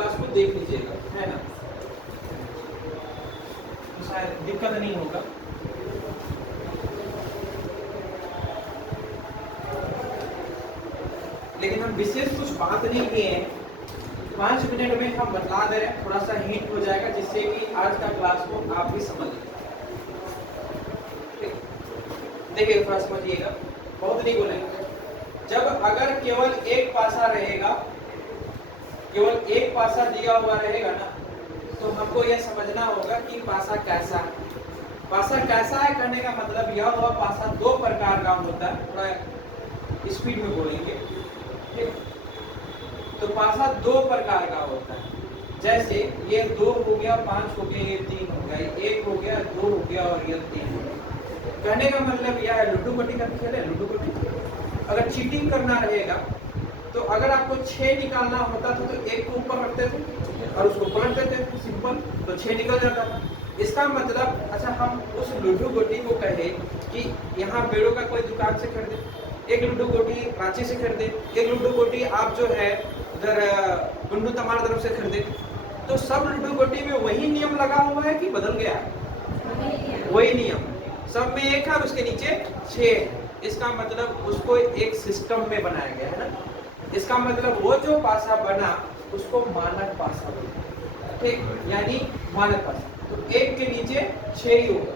Class को देख लीजिएगा, है ना, तो शायद दिक्कत नहीं होगा। लेकिन हम विशेष कुछ बात नहीं किए हैं, 5 मिनट में हम बता दे रहे हैं, थोड़ा सा हिंट हो जाएगा जिससे कि आज का क्लास को आप भी समझ लें। देखिए थोड़ा समझिएगा, बहुत नहीं बोलेंगे। जब अगर केवल एक पासा रहेगा, केवल एक पासा दिया हुआ रहेगा ना, तो हमको यह समझना होगा कि पासा कैसा है। पासा कैसा है कहने का मतलब यह हुआ पासा दो प्रकार का होता है, थोड़ा स्पीड में बोलेंगे, ठीक। तो पासा दो प्रकार का होता है, जैसे ये 2 हो गया, 5 हो गया, ये 3 हो गया, 1 हो गया, 2 हो गया और ये 3 हो गया। कहने का मतलब यह है, लूडो गोटी का खेल है, लूडो गोटी। अगर चीटिंग करना रहेगा तो अगर आपको 6 निकालना होता था तो 1 को ऊपर रखते थे और उसको पलट देते थे, सिंपल, तो 6 निकल जाता था। इसका मतलब, अच्छा हम उस लूडो गोटी को कहे कि यहाँ बेड़ो का कोई दुकान से खरीदे, एक लूडो गोटी रांची से खरीदे, एक लूडो गोटी आप जो है उधर गुंडू तमाड़ तरफ से खरीदे, तो सब लूडो गोटी में वही नियम लगा हुआ है कि बदल गया? वही नियम, सब में 1 है और उसके नीचे 6 है। इसका मतलब उसको एक सिस्टम में बनाया गया है ना। इसका मतलब वो जो पासा बना उसको मानक पासा बोलते हैं, ठीक, यानी मानक पासा। तो 1 के नीचे 6 ही होगा,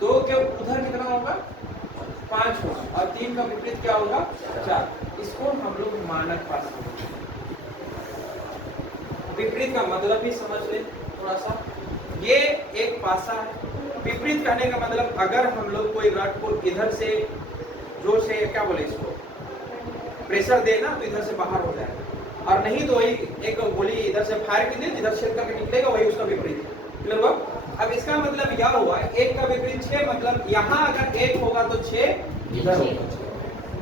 2 के उधर कितना होगा? 5 होगा, और 3 का विपरीत क्या होगा? 4। इसको हम लोग मानक पासा बोलते हैं। विपरीत का मतलब भी समझ ले थोड़ा सा। ये एक पासा है। विपरीत कहने का मतलब अगर हम लोग कोई रड को इधर से जोर से, क्या बोले इसको, प्रेशर देना तो इधर से बाहर हो जाएगा, और नहीं तो वही एक गोली इधर से फायर की दे, जिधर छेद करके निकलेगा वही उसका विपरीत। क्लियर हुआ? अब इसका मतलब यह हुआ 1 का विपरीत 6, मतलब यहाँ अगर 1 होगा तो 6 इधर होगा,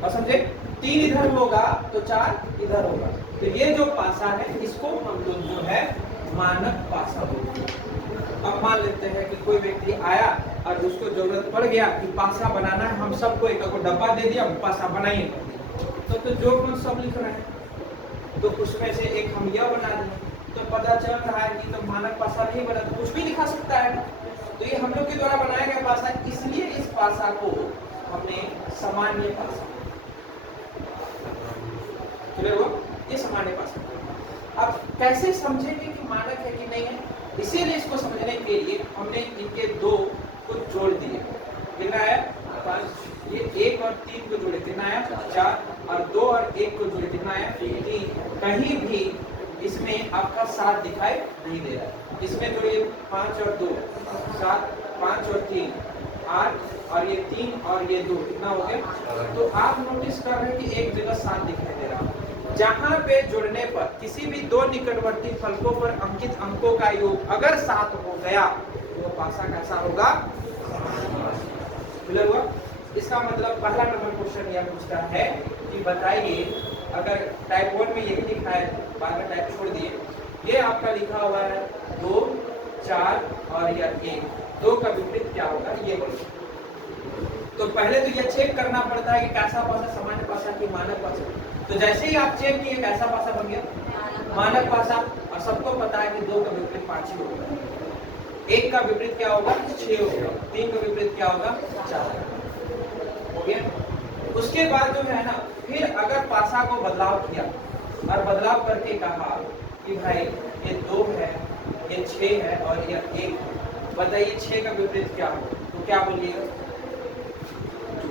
और समझे, 3 इधर होगा तो 4 इधर होगा। तो ये जो पासा है इसको हम लोग जो है मानक पासा बोलते हैं। अब मान लेते हैं कि कोई व्यक्ति आया और उसको जरूरत पड़ गया कि पासा बनाना है, हम सबको एक डब्बा दे दिया, पासा बनाइए, तो जो कौन सब लिख रहे हैं, तो उसमें से एक हम यह बना दें, तो पता चल रहा है कि तो मानक पासा नहीं बना, तो कुछ भी लिखा सकता है। तो ये हम लोग के द्वारा बनाया गया पासा, इसलिए इस पासा को हमने सामान्य पासा, क्लियर हुआ? ये सामान्य पासा। अब कैसे समझेंगे कि मानक है कि नहीं है? इसीलिए इसको समझने के लिए हमने इनके 2 को जोड़ दिए। कितना आया? 5। ये 1 और 3 को जोड़े, कितना आया? 4। और 2 और 1 को जोड़े, कितना आया? 3। कहीं भी इसमें आपका 7 दिखाई नहीं दे रहा है। इसमें जो ये 5 और 2 7, 5 और 3 8, और ये 3 और ये 2 कितना हो गया? तो आप नोटिस कर रहे हैं कि एक जगह 7 दिखाई दे रहा है। जहां पे जुड़ने पर किसी भी 2 निकटवर्ती फलकों पर अंकित अंकों का योग अगर 7 हो गया तो पासा कैसा होगा? क्लियर हुआ? इसका मतलब पहला नंबर क्वेश्चन यह पूछता है कि बताइए, अगर टाइप 1 में यही लिखा है, बाद में टाइप छोड़ दिए, ये आपका लिखा हुआ है 2, 4 और यह 1, 2 का विपरीत क्या होगा ये बोलिए। तो पहले तो यह चेक करना पड़ता है कि कैसा पासा, सामान्य पासा की मानक पासा। तो जैसे ही आप चेक किए कैसा पासा बन गया? मानक पासा। और सबको पता है कि 2 का विपरीत 5 ही होगा, 1 का विपरीत क्या होगा? 6 होगा, 3 का विपरीत क्या होगा? 4 हो गया। उसके बाद जो है ना, फिर अगर पासा को बदलाव किया और बदलाव करके कहा कि भाई ये 2 है, ये 6 है और ये 1 है, बताइए 6 का विपरीत क्या हो? तो क्या बोलिएगा?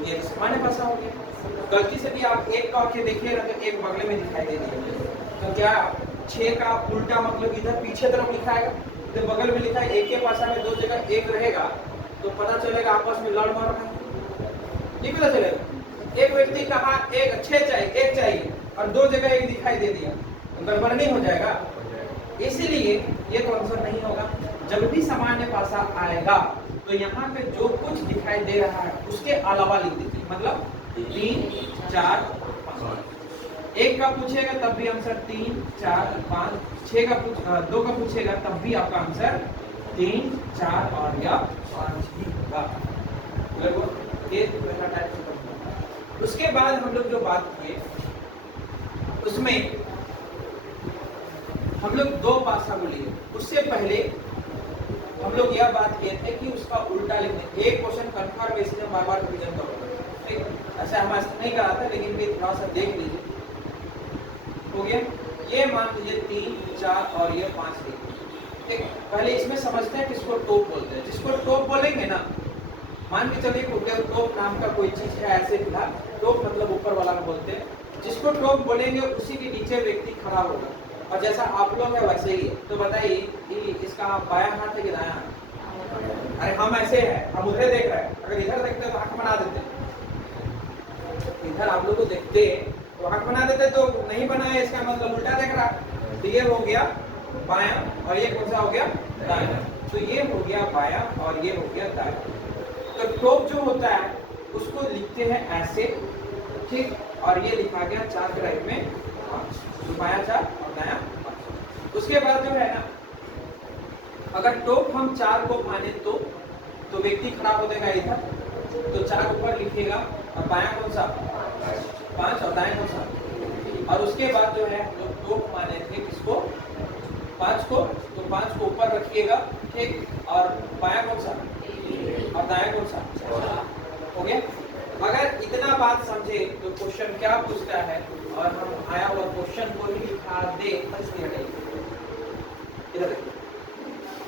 ये सामान्य पासा हो गया। गलती से भी आप 1 का आंखें देखिएगा तो 1 बगल में दिखाई दे दिया, तो क्या 6 का उल्टा मतलब इधर पीछे तरफ लिखा है, तो बगल में लिखा है। 1 के पासा में 2 जगह 1 रहेगा तो पता चलेगा आपस में लड़ मर रहे हैं, ये पता चलेगा। एक व्यक्ति कहा 1 6 चाहिए, 1 चाहिए और 2 जगह 1 दिखाई दे दिया, तो गड़बड़ नहीं हो जाएगा? इसलिए ये तो आंसर नहीं होगा। जब भी सामान्य पासा आएगा तो यहाँ पे जो कुछ दिखाई दे रहा है उसके अलावा लिख दीजिए, मतलब 3, 4, 5। 1 का पूछेगा तब भी आंसर 3, 4, 5। 6 का 2 का पूछेगा तब भी आपका आंसर 3, 4 और या 5 ही होगा। ये पहला टाइप खत्म हुआ। उसके बाद हम लोग जो बात किए उसमें हम लोग दो पासा को लिए, उससे पहले हम लोग यह बात किए थे कि उसका उल्टा लिखने। एक क्वेश्चन कन्फर्म बेसिस में बार बार रिवीजन करोगे, ठीक। ऐसे हम ऐसा नहीं करा था, लेकिन भी थोड़ा सा देख लीजिए। हो गया, ये मान लीजिए 3, 4 और ये 5 लिखिए, ठीक। पहले इसमें समझते हैं किसको टोप बोलते हैं। जिसको टोप बोलेंगे ना, मान के चलिए टोप नाम का कोई चीज है ऐसे फिलहाल, टोप मतलब ऊपर वाला को बोलते हैं। जिसको टोप बोलेंगे उसी के नीचे व्यक्ति खड़ा होगा, और जैसा आप लोग है वैसे ही। तो बताइए कि इसका बायां हाथ है कि दायां हाथ? अरे हम ऐसे हैं, हम उधर देख रहे हैं, अगर इधर देखते तो आंख बना देते। इधर आप लोग को देखते तो आंख बना देते, तो नहीं बनाए इसका मतलब उल्टा देख रहा। तो ये हो गया बायां, और ये कौन सा हो गया? दायां। तो ये हो गया बायां और ये हो गया दायां। तो टोप जो होता है उसको लिखते हैं ऐसे, ठीक। और ये लिखा गया 4 के राइट में 5, तो बायां 4 और दायां 5। उसके बाद जो है ना, अगर टोप हम 4 को माने तो व्यक्ति खड़ा हो जाएगा इधर, तो 4 ऊपर लिखेगा, और बायां कौन सा? 5 और दायां कौन सा? और उसके बाद जो है जो टोप माने थे किसको? 5 को, तो 5 को ऊपर रखिएगा, ठीक। और बायां कौन सा? और दायां कौन सा? हो गया। अगर इतना बात समझे तो क्वेश्चन क्या पूछता है, और हम आया हुआ क्वेश्चन को ही दिखा दे। इधर देखिए,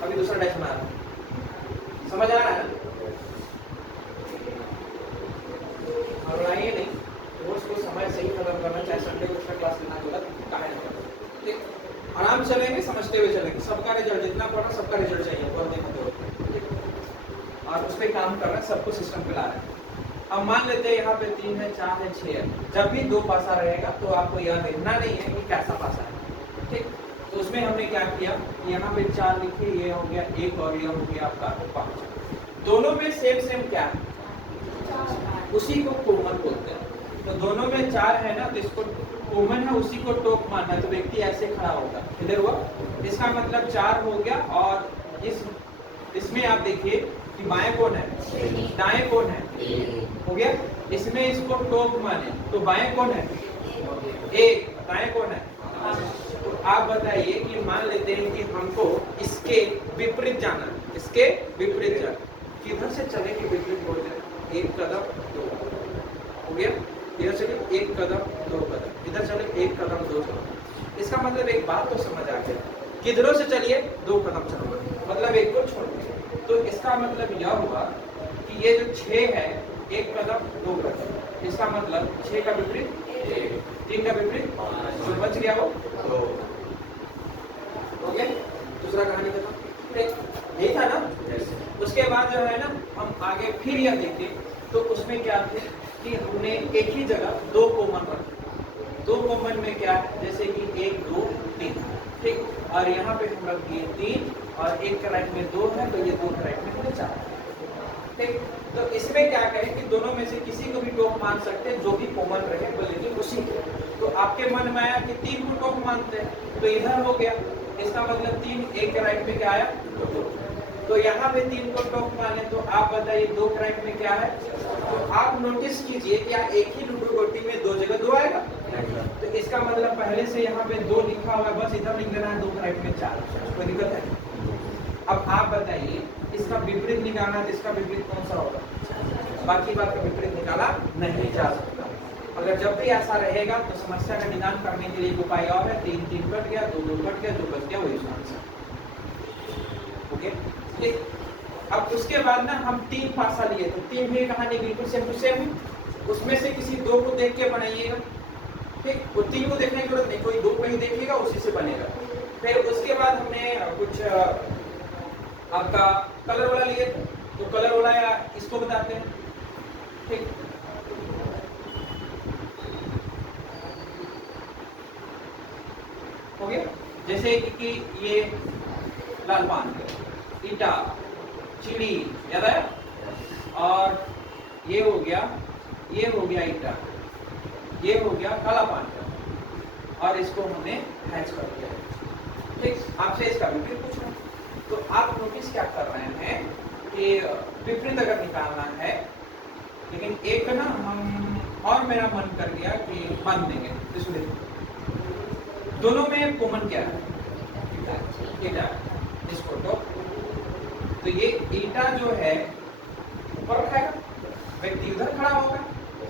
अभी दूसरा डायरेक्शन आ रहा है, समझ आ रहा है ना? घबराइए नहीं, रोज को समय सही खत्म करना, चाहे संडे को एक्स्ट्रा क्लास लेना होगा, काहे ना करना, ठीक। आराम से चलेंगे, समझते हुए चलेंगे। सबका रिजल्ट जितना पढ़ा सबका रिजल्ट चाहिए, बहुत दिन होते और उस पर काम कर रहे हैं, सबको सिस्टम पे ला रहे हैं। अब मान लेते हैं यहाँ पे 3 है, 4 है, 6 है। जब भी 2 पासा रहेगा तो आपको यह देखना नहीं है कि कैसा पासा है, ठीक। तो उसमें हमने क्या किया, यहाँ पे 4 लिखे, ये हो गया 1 और ये हो गया आपका 5। दोनों में सेम क्या है? उसी को कॉमन बोलते हैं। तो दोनों में 4 है ना, तो इसको कॉमन है, उसी को टोप मानना है, तो व्यक्ति ऐसे खड़ा होगा। इधर हुआ, इसका मतलब 4 हो गया। और इसमें आप देखिए कि बाएं कौन है, दाएं कौन है, हो गया। इसमें इसको टोप माने तो बाएं कौन है? 1, दाएं कौन है? तो आप बताइए कि मान लेते हैं कि हमको इसके विपरीत जाना है, इसके विपरीत जाना, किधर से चले कि विपरीत बोल जाए? 1 कदम 2, हो गया। इधर चले 1 कदम 2 कदम, इधर चले 1 कदम 2 कदम। इसका मतलब एक बात तो समझ आ गया, किधरों से चलिए 2 कदम चलो, मतलब 1 को छोड़ दिए। तो इसका मतलब यह हुआ कि ये जो 6 है, 1 कदम 2 कदम, इसका मतलब 6 का विपरीत 3 का विपरीत, जो बच गया वो 2, हो गया। दूसरा कहानी खत्म, यही था ना। उसके बाद जो है ना, हम आगे फिर यह देखें तो उसमें क्या थे कि हमने एक ही जगह 2 कॉमन रखे। 2 कॉमन में क्या है, जैसे कि 1 2 3, ठीक। और यहाँ पे हम रख दिए 3, और 1 के राइट में 2 है, तो ये 2 के राइट में हमने 4, ठीक। तो इसमें क्या कहें कि दोनों में से किसी को भी टोप मान सकते हैं, जो भी कॉमन रहे वो, लेकिन उसी के। तो आपके मन में आया कि 3 को टोप मानते हैं, तो इधर हो गया, इसका मतलब 3, 1 के राइट में क्या आया? 2। तो यहाँ पे 3 को टोप माने, तो आप बताइए 2 के राइट में क्या है? तो आप नोटिस कीजिए क्या एक ही लूडो गोटी में 2 जगह 2 आएगा? तो इसका मतलब पहले से यहाँ पे 2 लिखा हुआ है, बस इधर लिख देना है 2 के राइट में 4, कोई दिक्कत है? अब आप बताइए इसका विपरीत निकालना है, तो इसका विपरीत कौन सा होगा? बाकी बात का विपरीत निकाला नहीं जा सकता। अगर जब भी ऐसा रहेगा तो समस्या का निदान करने के लिए एक उपाय और है, 3 3 कट गया, 2 2 कट गया, जो बच गया वही आंसर, ओके। अब उसके बाद ना हम 3 पासा लिए, तो 3 भी कहानी बिल्कुल सेम टू सेम है। उसमें से किसी 2 को देख के बनाइएगा, ठीक। वो 3 को देखने की जरूरत नहीं, कोई 2 को ही देखिएगा, उसी से बनेगा। फिर उसके बाद हमने कुछ आपका कलर वाला लिए, तो कलर वाला या इसको बताते हैं, ठीक। हो गया, जैसे कि ये लाल पान, ईटा, चिड़ी, याद आया? और ये हो गया ईटा, ये हो गया काला पान, और इसको हमने हैच कर दिया, ठीक। आपसे इसका विपरीत पूछना, तो आप नोटिस क्या कर रहे हैं कि विपरीत अगर निकालना है, लेकिन एक ना हम, और मेरा मन कर गया कि मान देंगे, इसको देखो दोनों में कॉमन क्या है? ईटा जो है ऊपर रखाएगा, व्यक्ति उधर खड़ा होगा,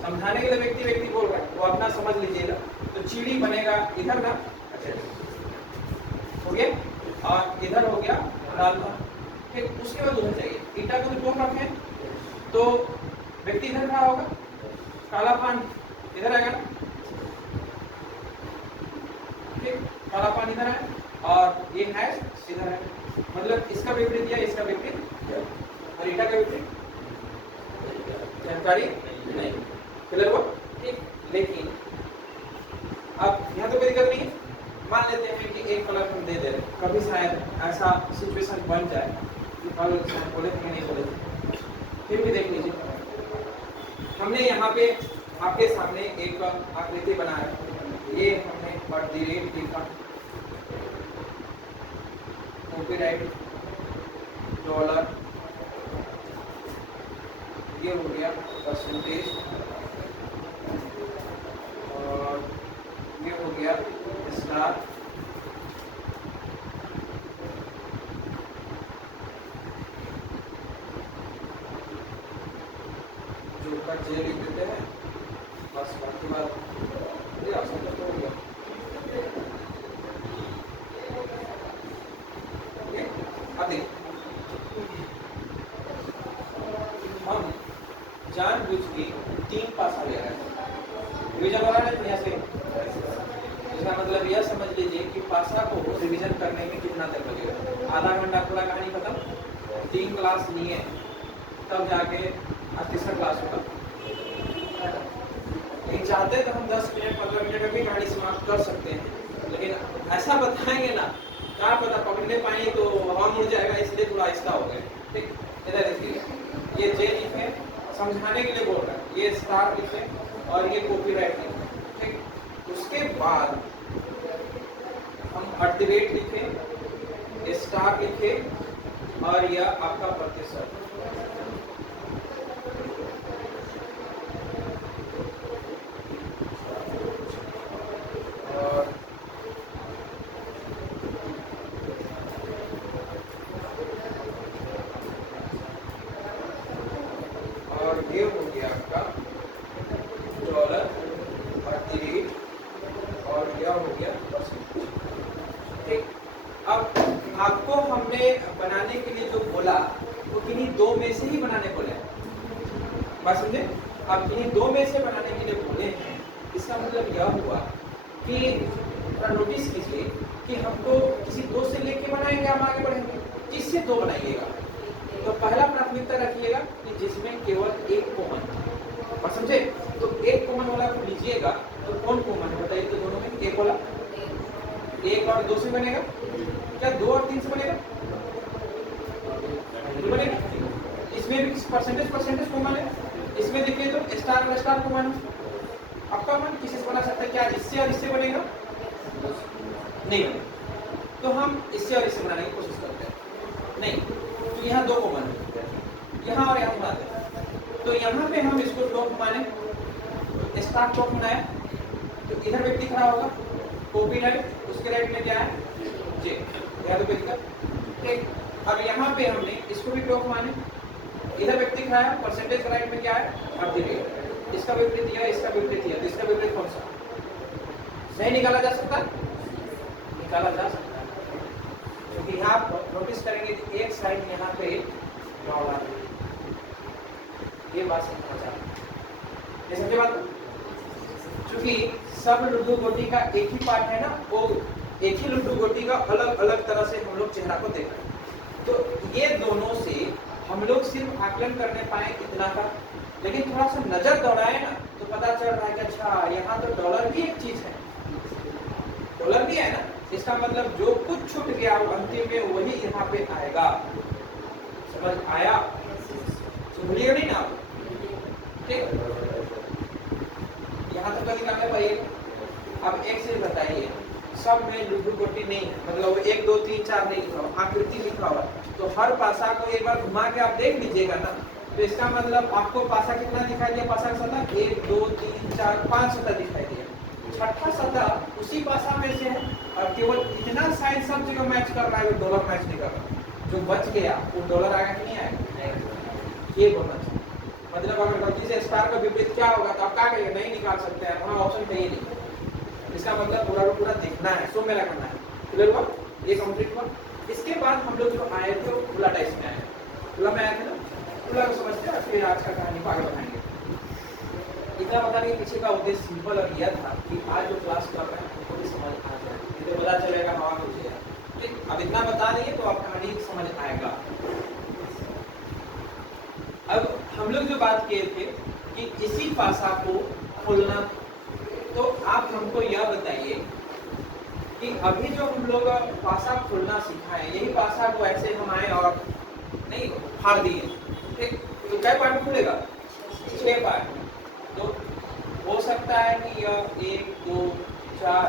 समझाने के लिए व्यक्ति बोल रहा है, वो अपना समझ लीजिएगा। तो चिड़ी बनेगा इधर ना, अच्छा हो गया, और इधर हो गया दाल भात। फिर उसके बाद उधर चाहिए, ईटा को ऊपर रखें तो व्यक्ति इधर खड़ा होगा, काला पान इधर आएगा, ठीक, काला पान इधर है और ये है इधर है, मतलब इसका विपरीत या इसका विपरीत, और ईटा का विपरीत जानकारी नहीं, क्लियर हुआ? ठीक, लेकिन अब यहाँ तो कोई दिक्कत नहीं है। मान लेते हैं कि एक कलर हम दे दे रहे, कभी शायद ऐसा सिचुएशन बन जाए कि बोले थे नहीं बोले थे, फिर भी देख लीजिए। हमने यहाँ पे आपके सामने एक आकृति बनाया, ये हमने बर्थ रेट लिखा, कॉपीराइट डॉलर, ये हो गया परसेंटेज, और ये हो गया स्टार, जो का जे लिख देते हैं बस, बाकी बात ये आसान तो हो गया। अब देखिए, हम जानबूझ के 3 पासा ले रहे हैं, रिवीजन हो रहा है यहाँ से, इसका मतलब यह समझ लीजिए कि पासा को रिवीजन करने में कितना देर लगेगा, आधा घंटा पूरा कहानी खत्म, 3 क्लास लिए तब जाके तीसरा क्लास होगा। लेकिन चाहते तो हम 10 मिनट 15 मिनट में भी कहानी समाप्त कर सकते हैं, लेकिन ऐसा बताएंगे ना, क्या पता पकड़ने पाए तो हवा मुड़ जाएगा, इसलिए थोड़ा आहिस्ता हो गए। ठीक, इधर देखिए, ये जे लिखे, समझाने के लिए बोल रहा है, ये स्टार लिखे और ये कॉपीराइट लिखे। ठीक, उसके बाद हम @ लिखे, स्टार लिखे और यह आपका प्रतिशत, और ये हो गया आपका डॉलर @ और यह हो गया परसेंटेज। ठीक, अब आपको हमने बनाने के लिए जो बोला वो किन्हीं 2 में से ही बनाने बोले, बात समझे? अब किन्हीं 2 में से बनाने के लिए बोले हैं, इसका मतलब यह हुआ कि नोटिस कीजिए कि हमको किसी 2 से लेके बनाएंगे, हम आगे बढ़ेंगे, किससे 2 बनाइएगा। तो पहला प्राथमिकता रखिएगा कि जिसमें केवल एक कॉमन, और समझे? तो एक कॉमन वाला को लीजिएगा, तो कौन कॉमन है बताइए? तो दोनों में एक वाला, 1 और 2 से बनेगा क्या? 2 और 3 से बनेगा, बनेगा। इसमें भी परसेंटेज कॉमन है, इसमें देखिए तो स्टार और स्टार कॉमन है। आपका मन किसी से बना सकता है क्या? इससे और इससे बनेगा नहीं बनेगा, तो हम इससे और इससे बनाने की कोशिश करते हैं, नहीं तो यहाँ 2 कॉमन है, यहाँ और यहाँ बनाते हैं। तो यहाँ पे हम इसको टॉप माने, स्टार टॉप बनाया, तो इधर व्यक्ति खड़ा होगा, कॉपीराइट, उसके राइट में क्या है? जे, या तो दिक्कत। ठीक, अब यहाँ पे हमने इसको भी टॉप माने, इधर व्यक्ति खड़ा है, परसेंटेज राइट में क्या है? @ इसका विपरीत दिया, इसका विपरीत दिया, तो इसका विपरीत कौन सा? सही निकाला जा सकता है, निकाला जा सकता है, क्योंकि यहाँ आप नोटिस करेंगे कि एक साइड यहाँ पे डॉलर, ये बात समझना चाहते हैं, ये समझे बात? क्योंकि सब लड्डू गोटी का एक ही पार्ट है ना, वो एक ही लड्डू गोटी का अलग अलग तरह से हम लोग चेहरा को देख रहे हैं। तो ये दोनों से हम लोग सिर्फ आकलन करने पाए इतना का, लेकिन थोड़ा सा नजर दौड़ाए ना तो पता चल रहा है कि अच्छा यहाँ तो डॉलर भी एक चीज है, डॉलर भी है ना, इसका मतलब जो कुछ छूट गया वो अंतिम में वही यहाँ पे आएगा। समझ आया? भूलिएगा नहीं ना आप, ठीक? यहाँ तक लगी ना भाई। अब एक चीज बताइए, सब में लड्डू गोटी नहीं है, मतलब 1 2 3 4 नहीं लिखा हुआ, आकृति लिखा हुआ, तो हर पासा को एक बार घुमा के आप देख लीजिएगा ना, तो इसका मतलब आपको पासा कितना दिखाई दिया? पासा का सतह 1 2 3 4 5 सतह दिखाई दिया, छठा सतह उसी पासा में से है, और केवल इतना साइड सब जगह मैच कर रहा है, वो डॉलर मैच नहीं कर रहा, जो जो बच गया वो डॉलर आएगा कि नहीं आएगा, ये बोलना चाहिए। मतलब अगर गलती से स्टार का विपरीत क्या होगा तो आप क्या करेंगे, नहीं निकाल सकते हैं, वहाँ ऑप्शन है ही नहीं। इसका मतलब पूरा का पूरा देखना है, सो मेरा करना है। क्लियर हुआ, ये कंप्लीट हुआ। इसके बाद हम लोग जो आए थे वो खुला टाइप में आए, खुला में आए थे ना, खुला को समझते हैं, फिर आज का कहानी को आगे बढ़ाएंगे। इतना बताने के पीछे का उद्देश्य सिंपल और यह था कि आज जो क्लास कर रहे हैं उनको भी समझ आ जाए, तो पता चलेगा हवा कुछ है। ठीक, अब इतना बता देंगे तो आप कहानी समझ आएगा। अब हम लोग जो बात किए थे कि इसी भाषा को खोलना, तो आप हमको यह बताइए कि अभी जो हम लोग भाषा खोलना सीखा है, यही भाषा को ऐसे हम आए और नहीं फाड़ दिए, ठीक, तो क्या पार्ट खुलेगा, 6 पार्ट। तो हो सकता है कि यह 1 2 4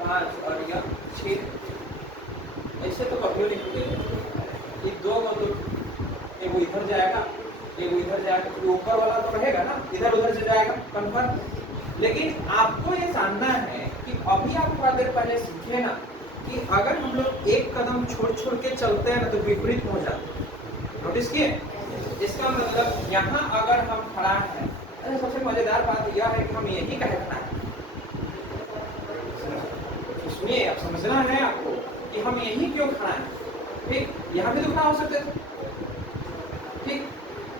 5 और यह 6, ऐसे तो कभी नहीं खुलेगा। ये 2 को तो एक इधर जाएगा, एक इधर जाएगा, तो ऊपर वाला तो रहेगा ना, इधर उधर से जाएगा कंफर्म। लेकिन आपको ये जानना है कि अभी आप थोड़ा देर पहले सीखे ना कि अगर हम लोग एक कदम छोड़ छोड़ के चलते हैं ना तो विपरीत हो जाते हैं। नोटिस किए, इसका मतलब यहाँ अगर हम खड़ा हैं, अरे सबसे मजेदार बात यह है कि हम यही कहना है, सुनिए, अब समझना है आपको कि हम यही क्यों खड़ा है। ठीक, यहाँ भी तो खड़ा हो सकते थे, ठीक,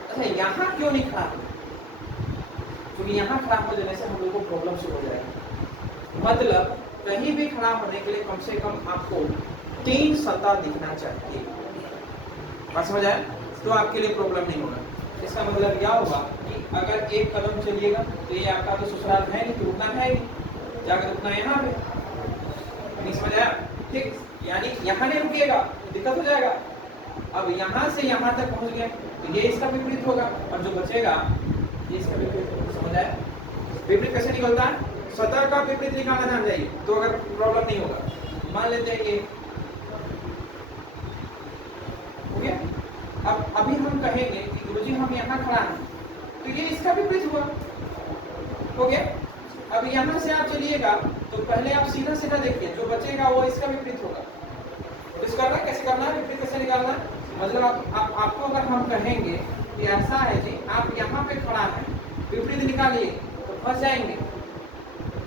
अच्छा यहाँ क्यों नहीं खड़ा, क्योंकि यहाँ खड़ा हो जाने से हम लोग को प्रॉब्लम शुरू हो जाएगा। मतलब कहीं भी खड़ा होने के लिए कम से कम आपको 3 सतह दिखना चाहिए, बात समझ आए, तो आपके लिए प्रॉब्लम नहीं होगा। इसका मतलब क्या होगा कि अगर एक कदम चलिएगा तो ये आपका तो ससुराल है नहीं, तो रुकना है नहीं, जाकर रुकना यहाँ पे, नहीं समझ आया, ठीक, यानी यहाँ नहीं रुकिएगा तो दिक्कत हो जाएगा। अब यहाँ से यहाँ तक पहुँच गए तो ये इसका विपरीत होगा, और जो बचेगा ये इसका विपरीत होगा, समझ आया। विपरीत कैसे निकलता है, सतह का विपरीत निकालना जान जाइए तो अगर प्रॉब्लम नहीं होगा। मान लेते हैं ये हो गया। अब अभी हम कहेंगे कि गुरुजी हम यहाँ खड़ा हैं, तो ये इसका विपरीत हुआ, हो गया। अब यहाँ से आप चलिएगा तो पहले आप सीधा सीधा देखिए, जो बचेगा वो इसका विपरीत होगा। तो इसका करना कैसे करना है, विपरीत कैसे निकालना है, मतलब आपको अगर हम कहेंगे कि ऐसा है जी, आप यहाँ पे खड़ा है, विपरीत निकालिए तो फंस जाएंगे।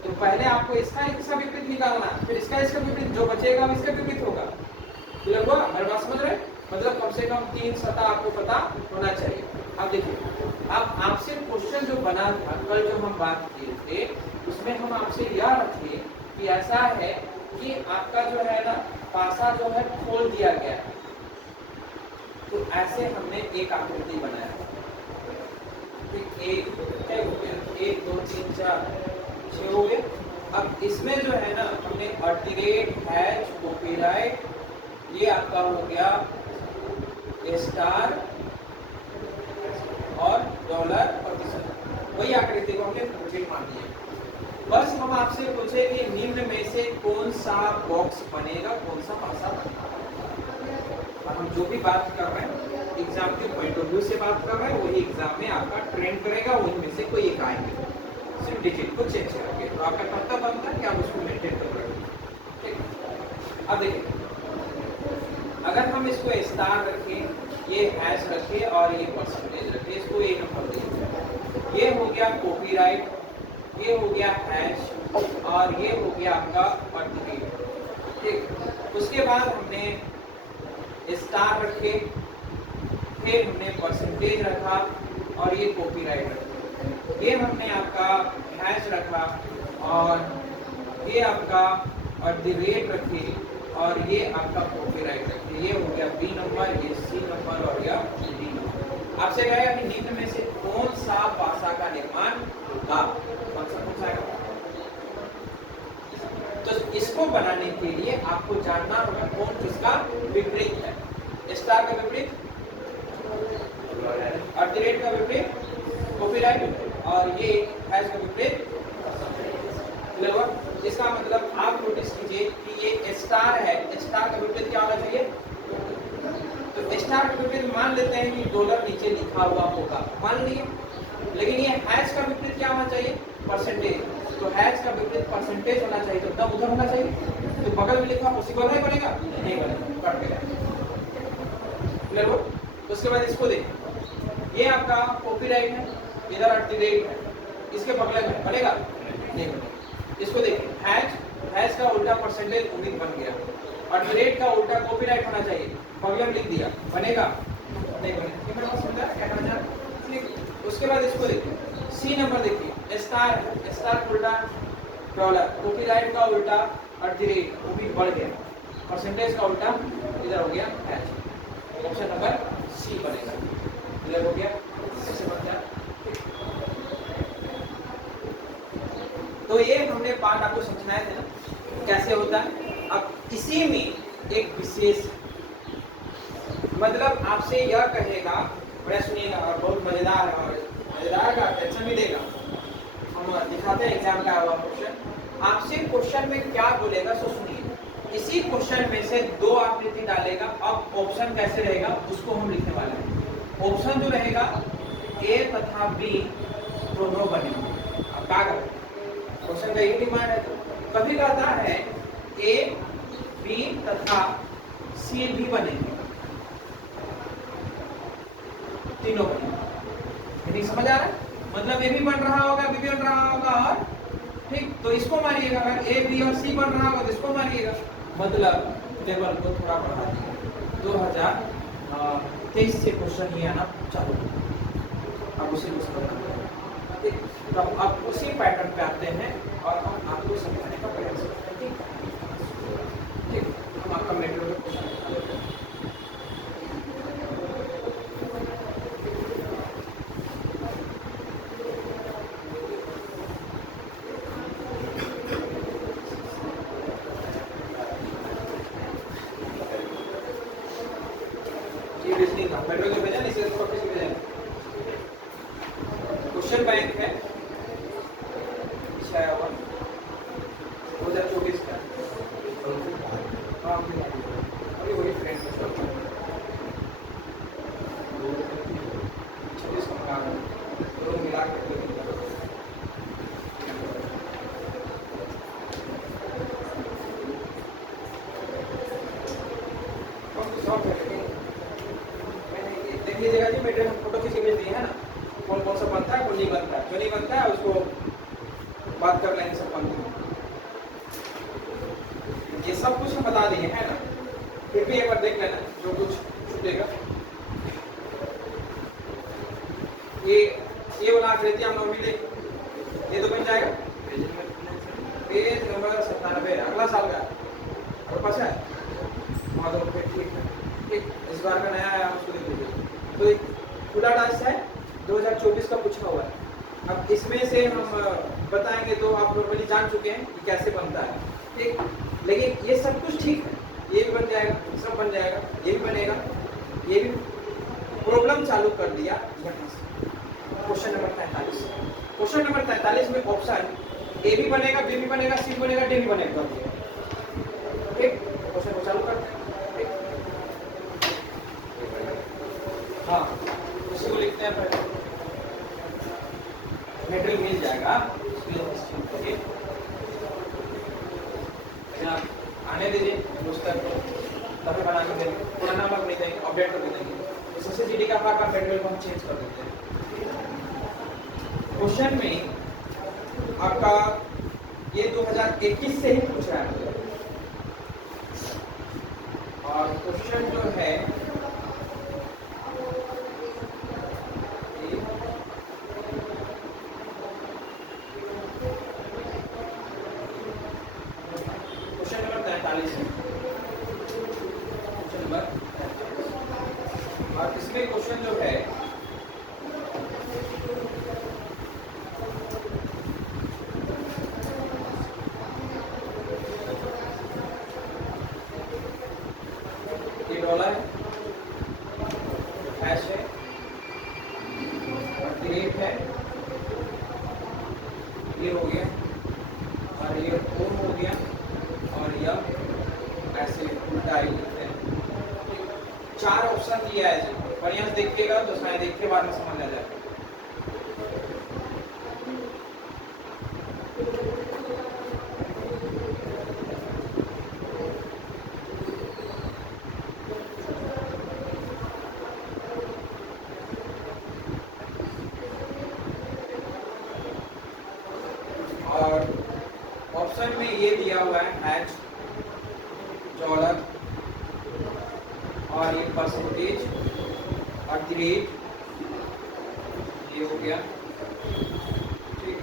तो पहले आपको इसका विपरीत निकालना, फिर इसका विपरीत, जो बचेगा वो इसका विपरीत होगा। क्लियर हुआ, मेरी बात समझ रहे, मतलब कम से कम 3 सतह आपको पता होना चाहिए। अब देखिए, अब आपसे क्वेश्चन जो बना था कल जो हम बात किए थे, उसमें हम आपसे यह रखे कि ऐसा है कि आपका जो है ना पासा जो है खोल दिया गया है, तो ऐसे हमने एक आकृति बनाया, एक 2 3 4 6 हो गए। अब इसमें जो है ना हमने अल्टरनेट हैश कॉपीराइट, ये आपका हो गया स्टार और डॉलर प्रतिशत, वही आकृति को हमने रिपीट मान दिया। बस हम आपसे पूछे कि निम्न में से कौन सा बॉक्स बनेगा, कौन सा भाषा बनेगा। हम जो भी बात कर रहे हैं एग्जाम के पॉइंट ऑफ व्यू से बात कर रहे हैं, वही एग्जाम में आपका ट्रेंड करेगा, वही में से कोई एक आएंगे, सिर्फ डिजिट को चेंज करके, तो आपका पता बनता है कि आप उसको मेंटेन कर रहे हैं। ठीक, अब देखिए, अगर हम इसको स्टार रखें, ये हैश रखें और ये परसेंटेज रखें, इसको एक नंबर दें, ये हो गया कॉपीराइट, ये हो गया हैश और ये हो गया आपका अल्टरनेट। ठीक, उसके बाद हमने स्टार रखे, फिर हमने परसेंटेज रखा और ये कॉपीराइट रखा, ये हमने आपका हैश रखा और ये आपका अल्टरनेट रखे और ये आपका कॉपीराइट रखे, ये हो गया बी नंबर, ये सी नंबर और यह डी नंबर। आपसे कहेगा कि निम्न में से कौन सा भाषा का निर्माण होगा, कौन सा पूछाएगा। तो इसको बनाने के लिए आपको जानना होगा कौन किसका विपरीत है। स्टार का विपरीत अल्टरनेट का विपरीत कॉपीराइट और ये हैश का विपरीत। इसका मतलब आप नोटिस कीजिए कि ये स्टार है, स्टार का विपरीत क्या होना चाहिए, तो स्टार का विपरीत मान लेते हैं कि डॉलर नीचे लिखा हुआ होगा, मान लिए, लेकिन ये हैश का विपरीत क्या होना चाहिए, परसेंटेज, तो हैश का विपरीत परसेंटेज होना चाहिए, तो तब उधर होना चाहिए, तो बगल में लिखा पॉसिबल नहीं बनेगा, नहीं बनेगा, कट गया। उसके बाद इसको देखिए, ये आपका कॉपीराइट है, इधर @ है, इसके बगल में बनेगा नहीं बनेगा। इसको देखिए, हैज का उल्टा परसेंटेज उम्मीद बन गया, @ का उल्टा कॉपीराइट होना चाहिए, बगल में लिख दिया, बनेगा नहीं बनेगा। ये मेरा समझा क्या करना चाह रहा है। उसके बाद इसको देखिए, सी नंबर देखिए, स्टार उल्टा डॉलर, कॉपीराइट का उल्टा @ उम्मीद बढ़ गया, परसेंटेज का उल्टा इधर हो गया हैज। ऑप्शन नंबर सी बनेगा। क्लियर हो गया? ऐसे बनता है। तो ये हमने पार्ट आपको समझाए थे ना कैसे होता है। अब इसी में एक विशेष, मतलब आपसे यह कहेगा, बड़ा सुनिएगा और बहुत मजेदार है, और मजेदार का टेंशन भी देगा। हम दिखाते हैं एग्जाम का हुआ क्वेश्चन। आपसे क्वेश्चन में क्या बोलेगा सो सुनिए। इसी क्वेश्चन में से 2 आकृति डालेगा। अब ऑप्शन कैसे रहेगा उसको हम लिखने वाले हैं। ऑप्शन जो रहेगा ए तथा बी दोनों बनेंगे। अब क्या करें, क्वेश्चन का ये डिमांड है। तो कभी कहता है ए बी तथा सी भी बनेंगे, तीनों बनेंगे। नहीं समझ आ रहा है? मतलब ए भी बन रहा होगा, बी भी बन रहा होगा, और ठीक तो इसको मारिएगा। अगर ए बी और सी बन रहा होगा तो इसको मारिएगा। मतलब टेबल को थोड़ा बढ़ा दिया। 2023 से क्वेश्चन ही आना चालू, अब उसी को समझना। ठीक, तो अब उसी पैटर्न पे आते हैं और हम आपको समझाने का प्रयास करते हैं। ठीक, हम आपका मेट्रो का क्वेश्चन निकाल लेते हैं। क्वेश्चन बैंक है 2024 का। हाँ अभी वही फ्रेंड 26 का मंगा दो मिला के देख लीजिएगा जी। मेरे फोटो खींच के भेज दिए है ना, कौन कौन सा बनता है, कौन नहीं बनता है। जो नहीं बनता है उसको बात कर लेंगे, सब बनता है। ये सब कुछ हम बता दिए है ना, फिर भी एक बार देख लेना जो कुछ छूटेगा। ये वाला आकृति हम लोग मिले, ये तो बन जाएगा। पेज नंबर 97 अगला साल का आपके पास है, वहाँ तो ठीक है। ठीक, इस बार का नया आया उसको देख लीजिए। तो एक खुला डांस है 2024 का पूछा हुआ है। अब इसमें से हम बताएंगे तो आप नॉर्मली जान चुके हैं कि कैसे बनता है। ठीक, लेकिन ये सब कुछ ठीक है, ये भी बन जाएगा, सब बन जाएगा, ये भी बनेगा, ये भी। प्रॉब्लम चालू कर दिया यहाँ से क्वेश्चन नंबर 43। क्वेश्चन नंबर 43 में ऑप्शन ए भी बनेगा, बी भी बनेगा, सी भी बनेगा, डी भी बनेगा। ठीक, क्वेश्चन को चालू करते हैं। हाँ, उसी को लिखते हैं पहले, मेटेरियल मिल जाएगा। आने दीजिए पुस्तक तभी बना के देंगे, पुराना भाग नहीं देंगे, अपडेट कर देंगे। इससे जीडी का भाग का मेटेरियल को हम चेंज कर देते हैं। क्वेश्चन में आपका ये 2021 से ही पूछ रहा है, और क्वेश्चन जो है और इसमें क्वेश्चन जो है ये डॉलर हैश है, रेट है, ये हो गया, और ये ओम हो गया, और यह ऐसे उल्टा ही लिखते हैं। 4 ऑप्शन दिया है जी, बढ़िया से देखिएगा तो शायद देख के बाद में समझ आ जाए। हुआ है हैच डॉलर और ये परसेंटेज और ग्रेड, ये हो गया, ठीक,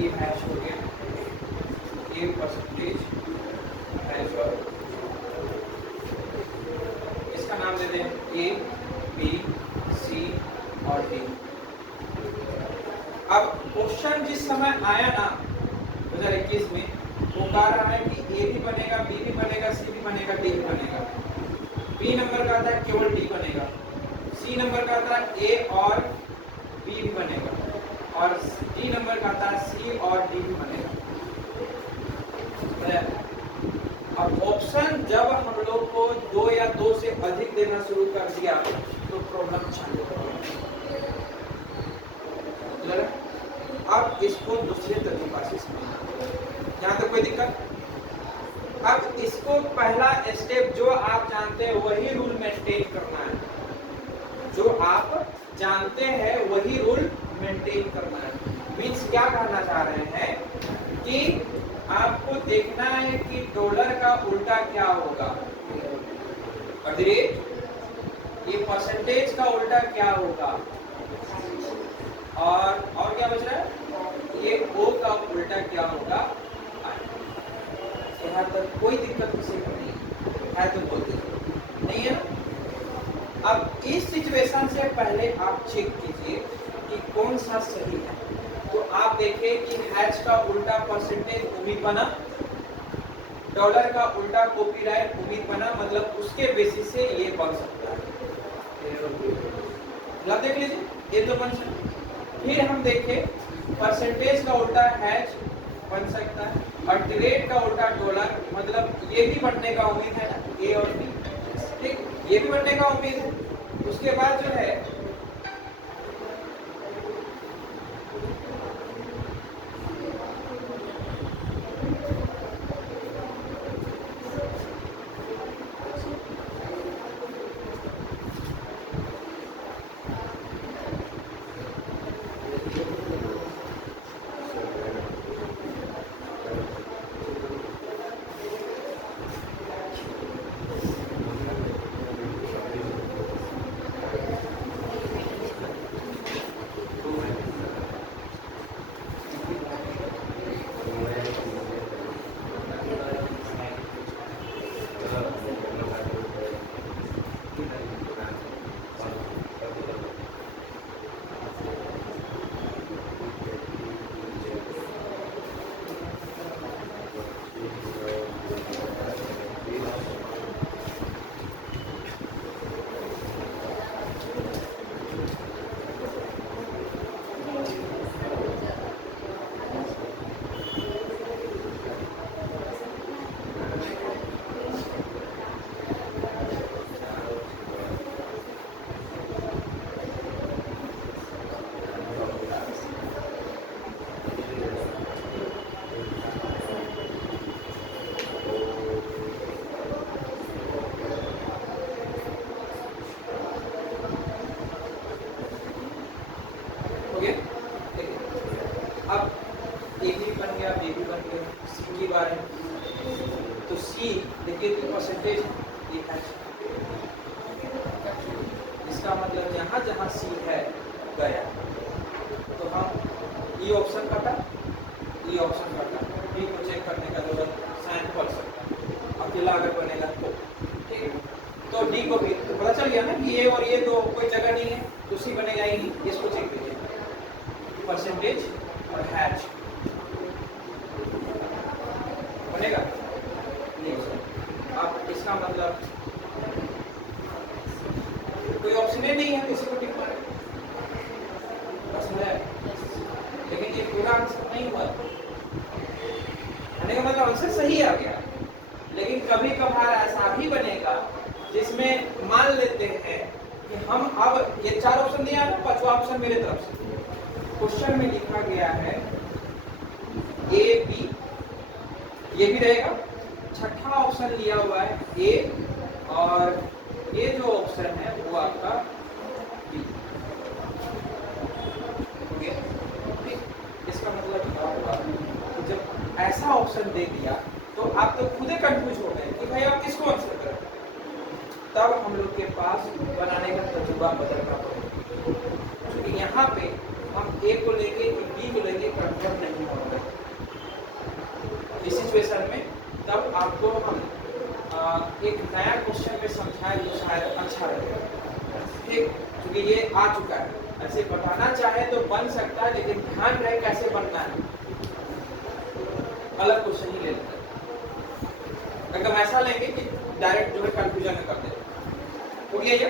ये हैश हो गया, ये परसेंटेज हैश और इसका नाम दे दें ए बी सी और डी। अब क्वेश्चन जिस समय आया ना 2021 में, वो कह रहा है कि ए भी बनेगा, बी भी बनेगा, सी भी बनेगा, डी भी बनेगा। बी नंबर का आता है केवल डी बनेगा, सी नंबर का आता है ए और बी भी बनेगा, और डी नंबर का आता है सी और डी भी बनेगा। अब ऑप्शन जब हम लोग को 2 या 2 से अधिक देना शुरू कर दिया तो प्रॉब्लम चालू हो गई। अब इसको दूसरे तरीका से समझना, यहाँ तक कोई दिक्कत? अब इसको पहला स्टेप जो आप जानते हैं वही रूल मेंटेन करना है, जो आप जानते हैं वही रूल मेंटेन करना है। मीन्स क्या कहना चाह रहे हैं कि आपको देखना है कि डॉलर का उल्टा क्या होगा, ये परसेंटेज का उल्टा क्या होगा, और क्या बच रहा है, ये ओ का उल्टा क्या होगा। यहाँ तक कोई दिक्कत किसी को नहीं है तो बोलते नहीं है। अब इस सिचुएशन से पहले आप चेक कीजिए कि कौन सा सही है। तो आप देखिए कि हैश का उल्टा परसेंटेज उम्मीद बना, डॉलर का उल्टा कॉपीराइट उम्मीद बना, मतलब उसके बेसिस से ये बन सकता है। देख लीजिए ये तो बन सकता है। फिर हम देखें परसेंटेज का उल्टा हैश बन सकता है, और रेट का उल्टा डॉलर, मतलब ये भी बनने का उम्मीद है ना, ए और बी, ठीक, ये भी बनने का उम्मीद है। उसके बाद जो है इसका मतलब यहाँ जहाँ सी है गया, तो हम ई ऑप्शन कटा, ई ऑप्शन कटा, डी को चेक करने का जरूरत साइन पड़ सकता, अकेला अगर बनेगा तो ठीक। तो डी को भी तो पता चल गया ना कि ये और ये तो कोई जगह नहीं है, तो सी बनेगा ही नहीं। इसको चेक कीजिए, परसेंटेज और हैच बनेगा नहीं। अब इसका मतलब कोई ऑप्शन ही नहीं है, किसी को टिक मारे बस है, लेकिन ये पूरा आंसर नहीं हुआ। कहने का मतलब आंसर सही आ गया, लेकिन कभी कभार ऐसा भी बनेगा जिसमें मान लेते हैं कि हम अब ये 4 ऑप्शन दिया है ना, 5वां ऑप्शन मेरे तरफ से क्वेश्चन में लिखा गया है ए बी, ये भी रहेगा। छठा ऑप्शन लिया हुआ है ए, और ये जो ऑप्शन है वो आपका बी हो गया। इसका मतलब क्या होगा कि जब ऐसा ऑप्शन दे दिया तो आप तो खुद ही कंफ्यूज हो गए कि भाई आप किसको आंसर करें। तब हम लोग के पास बनाने का तजुर्बा बदलना पड़ेगा, क्योंकि यहाँ पे हम ए को लेके कि बी को लेके कंफर्म नहीं हो रहे इस सिचुएशन में। तब आपको हम एक नया क्वेश्चन पे समझाएं तो शायद अच्छा रहेगा, ठीक, क्योंकि ये आ चुका है। ऐसे बताना चाहे तो बन सकता है, लेकिन ध्यान रहे कैसे बनना है, अलग क्वेश्चन ही ले लेते हैं। एकदम ऐसा लेंगे कि डायरेक्ट जो है कंफ्यूजन में कर देते। हो गया ये?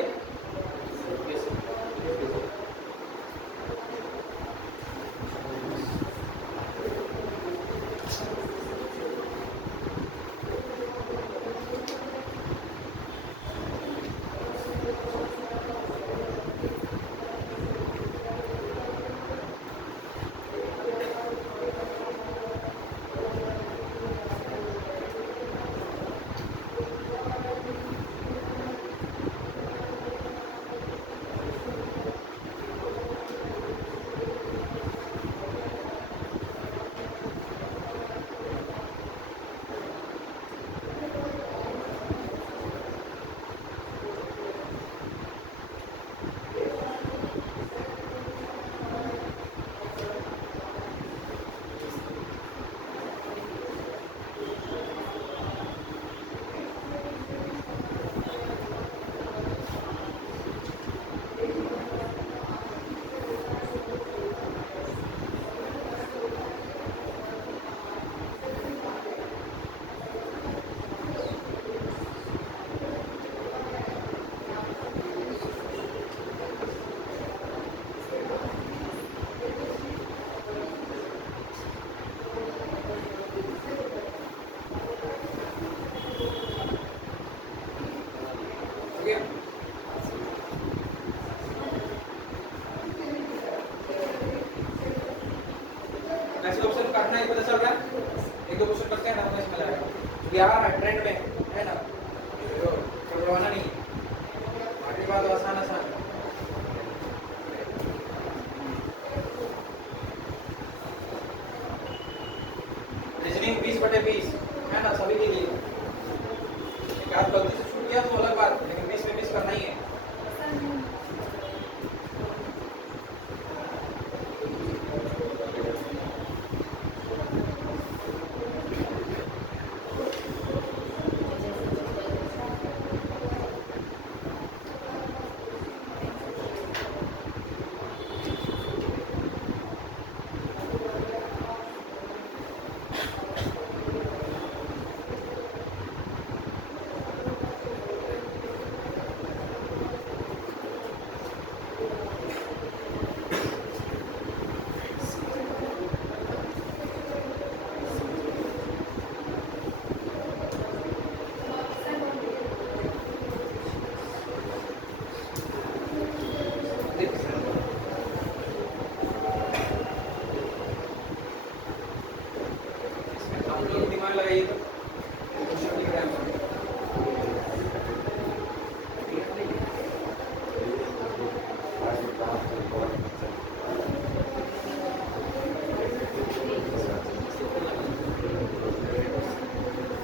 करना है, पता चल रहा है? एक दो क्वेश्चन करते हैं ना, हमें समझ आएगा। बिहार है, ट्रेंड में है ना, करवाना नहीं है, बाकी बात आसान आसान। रीजनिंग 20/20 है ना सभी के लिए। आप गलती से छूट गया तो अलग बात, लेकिन 20 में 20 करना ही है। दिमाग लगाइए तो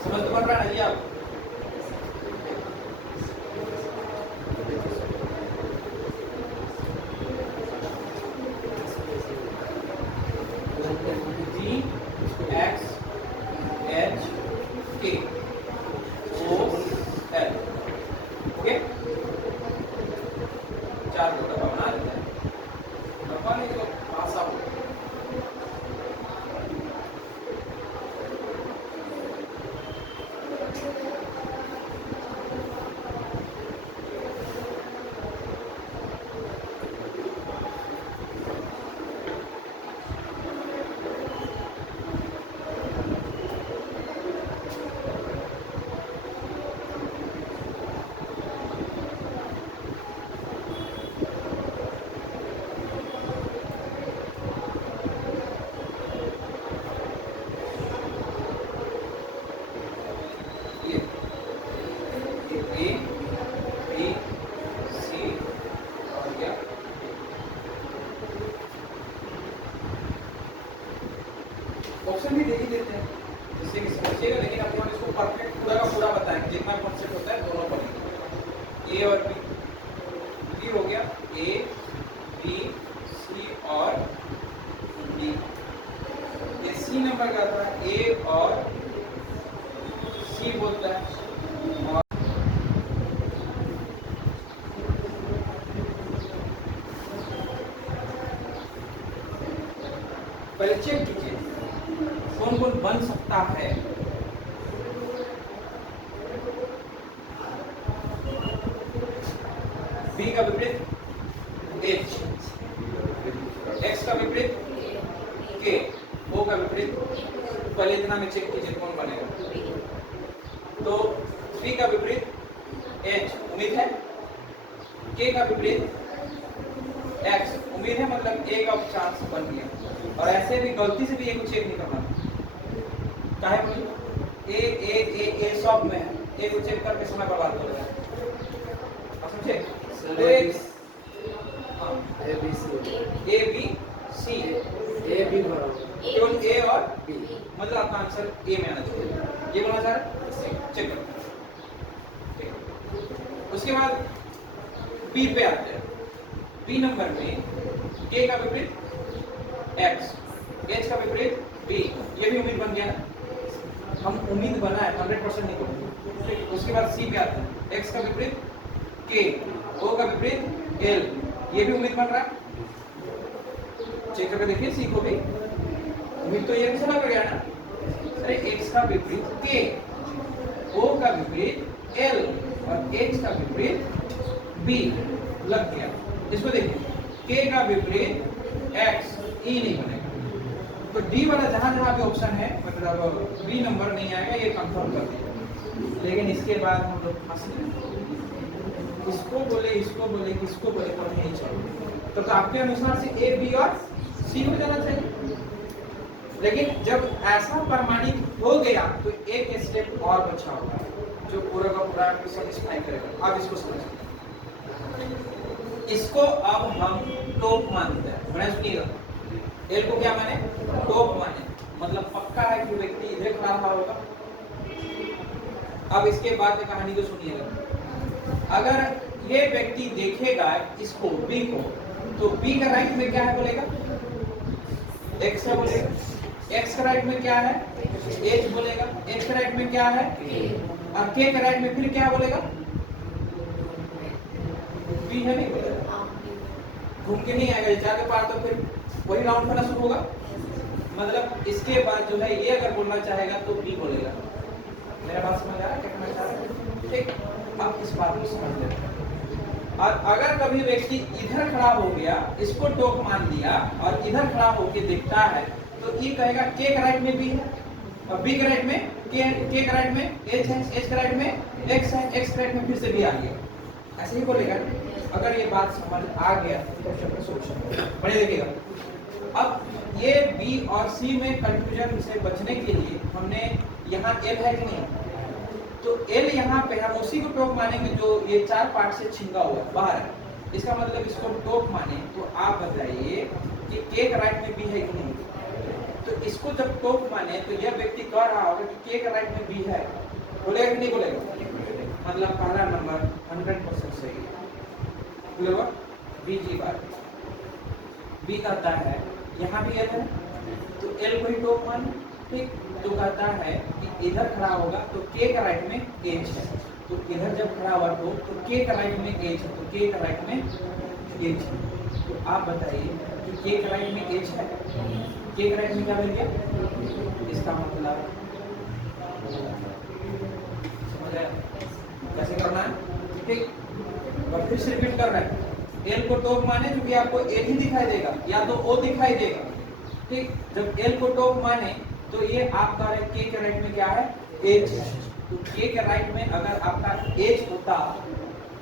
समझ तो पड़ रहा है आप? पूरा बताएंगे, जितना कॉन्सेप्ट होता है दोनों पढ़ेंगे। ए और बी हो गया, ए बी सी और डी। ये सी नंबर का था, ए और सी बोलता है। और पहले चेक कीजिए कौन कौन बन सकता है। बी का विपरीत एच, एक्स का विपरीत के, ओ का विपरीत। पहले इतना में चेक कीजिए कौन बनेगा। तो 3 का विपरीत एच, उम्मीद है। के का विपरीत एक्स, उम्मीद है, मतलब ए का चांस बन गया। और ऐसे भी गलती से भी ए को चेक नहीं करना, चाहे कोई ए ए ए ए सब में है, ए को चेक करके समय बर्बाद कर रहा है। आप समझे? तो एक A B C, A B बराबर केवल ए और बी, मतलब आपका आंसर ए में आना चाहिए। ये बोलना चाह रहा है, चेक करो। उसके बाद बी पे आते हैं। बी नंबर में के का विपरीत एक्स, एच का विपरीत बी, ये भी उम्मीद बन गया ना। हम उम्मीद बना है, 100% नहीं बोलेंगे। उसके बाद सी पे आते हैं, एक्स का विपरीत के, ओ का विपरीत एल, ये भी उम्मीद बन रहा है। चेक करके देखिए सी को भी, उम्मीद तो ये भी समझ गया ना। अरे एक्स का विपरीत के, ओ का विपरीत एल और एच का विपरीत बी, लग गया। इसको देखिए, के का विपरीत एक्स, ई नहीं बनेगा। तो डी वाला जहां जहां भी ऑप्शन है, मतलब बी नंबर नहीं आएगा, ये कंफर्म कर दिया। लेकिन इसके बाद हम लोग फंस गए, किसको बोले, इसको बोले, किसको बोले, पता नहीं चल। तो आपके अनुसार से ए बी और सी हो जाना चाहिए। लेकिन जब ऐसा प्रमाणित हो गया तो एक स्टेप और बचा हुआ है जो पूरा का पूरा सेटिस्फाई करेगा। अब इसको समझिए, इसको अब हम टॉप मानते हैं। बड़ा सुनिएगा, एल को क्या माने? टॉप माने, मतलब पक्का है कि व्यक्ति इधर खड़ा रहा होगा। अब इसके बाद की कहानी को सुनिएगा। अगर ये व्यक्ति देखेगा इसको बी को, तो बी का राइट में क्या है बोलेगा? एक्स का बोलेगा। एक्स का राइट में क्या है? एच बोलेगा। एच का राइट में क्या है? और के का राइट में फिर क्या बोलेगा? बी है, नहीं बोलेगा, घूम के नहीं आएगा। चार के पार तो फिर वही राउंड करना शुरू होगा। मतलब इसके बाद जो है ये अगर बोलना चाहेगा तो बी बोलेगा। मेरा बात समझ आ रहा है? क्या कहना चाह रहा है? ठीक, आप इस बात को समझ लेते हैं। और अगर कभी व्यक्ति इधर खड़ा हो गया, इसको टॉप मान लिया और इधर खड़ा होके देखता है, तो ये कहेगा के का राइट में बी है और बी का राइट में के का राइट में एच है, एच का राइट में एक्स है, एक्स का राइट में फिर से बी आ गया। ऐसे ही बोलेगा। अगर ये बात समझ आ गया तो चलो सोचो, बड़े देखिएगा। अब ये बी और सी में कंफ्यूजन से बचने के लिए हमने यहाँ एल है कि नहीं, तो एल यहाँ पे हम उसी को टॉप मानेंगे जो ये चार पार्ट से छिंगा हुआ है, बाहर है। इसका मतलब इसको टॉप माने तो आप बताइए कि के का राइट में बी है कि नहीं। तो इसको जब टॉप माने तो यह व्यक्ति कह रहा होगा कि के का राइट में बी है, बोलेगा कि नहीं बोलेगा? मतलब पहला नंबर 100% सही है। बोलेगा बी की बात। बी कहता है यहाँ भी एल है, तो एल को ही टॉप माने। ठीक, तो कहता है कि इधर खड़ा होगा तो के का राइट में एच है, तो इधर जब खड़ा हुआ तो के का राइट में एच है, तो के का राइट में एच है। तो आप बताइए कि के का राइट में एच है, के का राइट में क्या मिल गया? इसका मतलब समझ आया कैसे करना है? ठीक, और फिर से रिपीट कर रहा है। एल को टॉप माने क्योंकि आपको एल ही दिखाई देगा या तो ओ दिखाई देगा। ठीक, जब एल को टॉप माने तो ये आपका के के राइट में क्या है? एच है। तो के के राइट में अगर आपका एच होता,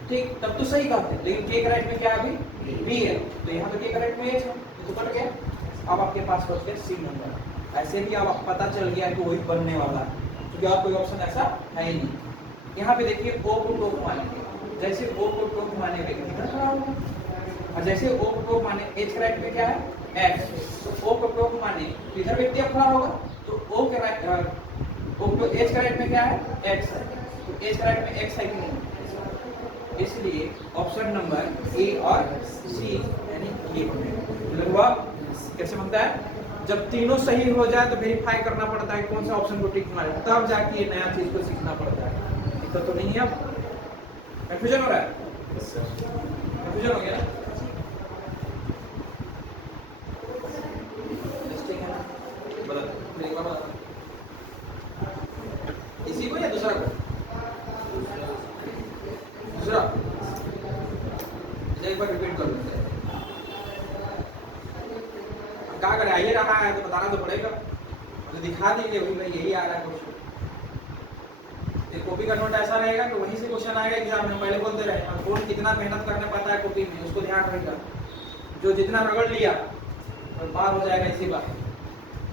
ठीक, तब तो सही कहते, लेकिन के के राइट में क्या है? अभी बी है, तो यहाँ पे के के राइट में एच है, तो कट गया। अब आपके पास बच गया सी नंबर। ऐसे भी अब पता चल गया कि वही बनने वाला है, क्योंकि और कोई ऑप्शन ऐसा है ही नहीं। यहाँ पे देखिए ओ को टॉप मानेंगे, जैसे ओ को टॉप माने व्यक्ति इधर खड़ा होगा, और जैसे ओ को टॉप माने एच के राइट में क्या है? एक्स, तो ओ को टॉप माने इधर व्यक्ति अब खड़ा होगा, तो ओ के राइट ओ को एच के राइट में क्या है? एक्स है, एच का राइट में एक्स है कि नहीं, इसलिए ऑप्शन नंबर ए और सी यानी ये हुआ। कैसे बनता है, जब तीनों सही हो जाए तो वेरीफाई करना पड़ता है कौन सा ऑप्शन को टिक मारे, तब जाके ये नया चीज को सीखना पड़ता है। दिक्कत तो नहीं है, अब कंफ्यूजन हो रहा है, कंफ्यूजन हो गया ना, ठीक है ना, बता एक बार बता, इसी को या दूसरा को, दूसरा एक बार रिपीट कर लेते हैं। क्या करें, आइए रहा है तो बताना तो पड़ेगा, तो दिखा देंगे वही भाई यही आ रहा है क्वेश्चन। कॉपी का नोट ऐसा रहेगा कि वहीं से क्वेश्चन आएगा एग्जाम में, पहले बोलते रहे और कौन कितना मेहनत करने पाता है कॉपी में, उसको ध्यान रखिएगा। जो जितना रगड़ लिया और पार हो जाएगा इसी बार,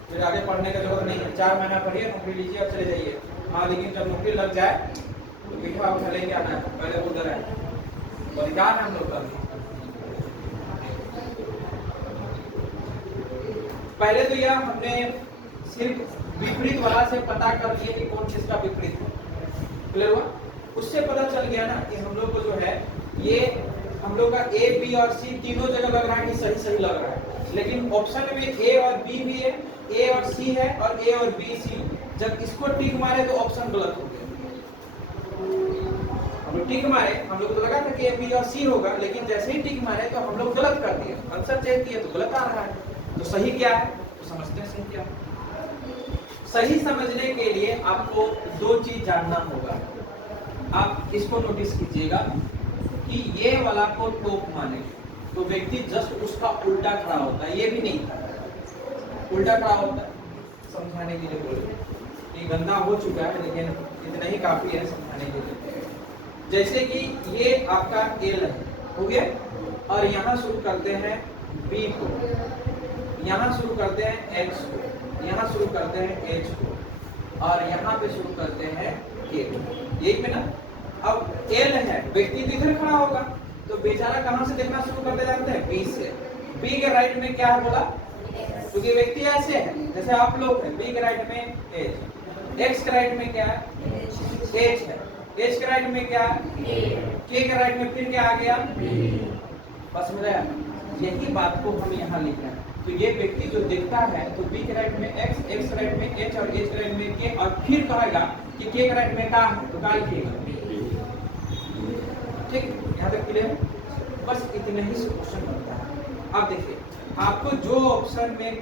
फिर आगे पढ़ने का जरूरत नहीं है। 4 महीना पढ़िए, नौकरी लीजिए और चले जाइए। हाँ, लेकिन जब नौकरी लग जाए तो पीठा उठा लेके आना है, पहले बोलते रहे, बलिदान है हम लोग का। पहले तो यह हमने सिर्फ विपरीत वाला से पता कर लिए कि कौन चीज का विपरीत है, क्लियर हुआ। उससे पता चल गया ना कि हम लोग को जो है ये हम लोग का ए बी और सी तीनों जगह लग रहा है कि सही सही लग रहा है, लेकिन ऑप्शन में ए और बी भी है, ए और सी है और ए और बी सी। जब इसको टिक मारे तो ऑप्शन गलत हो गया। हम लोग टिक मारे, हम लोग को तो लगा था कि ए बी और सी होगा, लेकिन जैसे ही टिक मारे तो हम लोग गलत कर दिए, आंसर चेक किए तो गलत आ रहा है। तो सही क्या है, तो समझते हैं सही क्या है। सही समझने के लिए आपको 2 चीज जानना होगा। आप इसको नोटिस कीजिएगा कि ये वाला को टॉप माने तो व्यक्ति जस्ट उसका उल्टा खड़ा होता है, ये भी नहीं था, उल्टा खड़ा होता है। समझाने के लिए बोल, ये गंदा हो चुका है लेकिन इतना ही काफी है समझाने के लिए। जैसे कि ये आपका एल हो गया और यहाँ शुरू करते हैं बी को, यहाँ शुरू करते हैं एक्स को, यहाँ शुरू करते हैं एच को और यहाँ पे शुरू करते हैं के को, यही पे ना। अब एल है, व्यक्ति इधर खड़ा होगा तो बेचारा कहाँ से देखना शुरू करते जानते हैं, बी से। बी के राइट में क्या है बोला, क्योंकि तो व्यक्ति ऐसे है जैसे आप लोग हैं। बी के राइट में एच, एक्स के राइट में क्या है, एच है, एच के राइट में क्या है, के के राइट में फिर क्या आ गया, बस मेरा यही बात को हम यहाँ लिख रहे हैं। तो ये व्यक्ति जो दिखता है तो बी के राइट में एक्स, एक्स के राइट में एच और एच के राइट में के, और फिर कहेगा कि के के राइट में क्या है तो क्या लिखिएगा, ठीक, यहाँ तक क्लियर। बस इतने ही से क्वेश्चन बनता है। अब देखिए आपको जो ऑप्शन में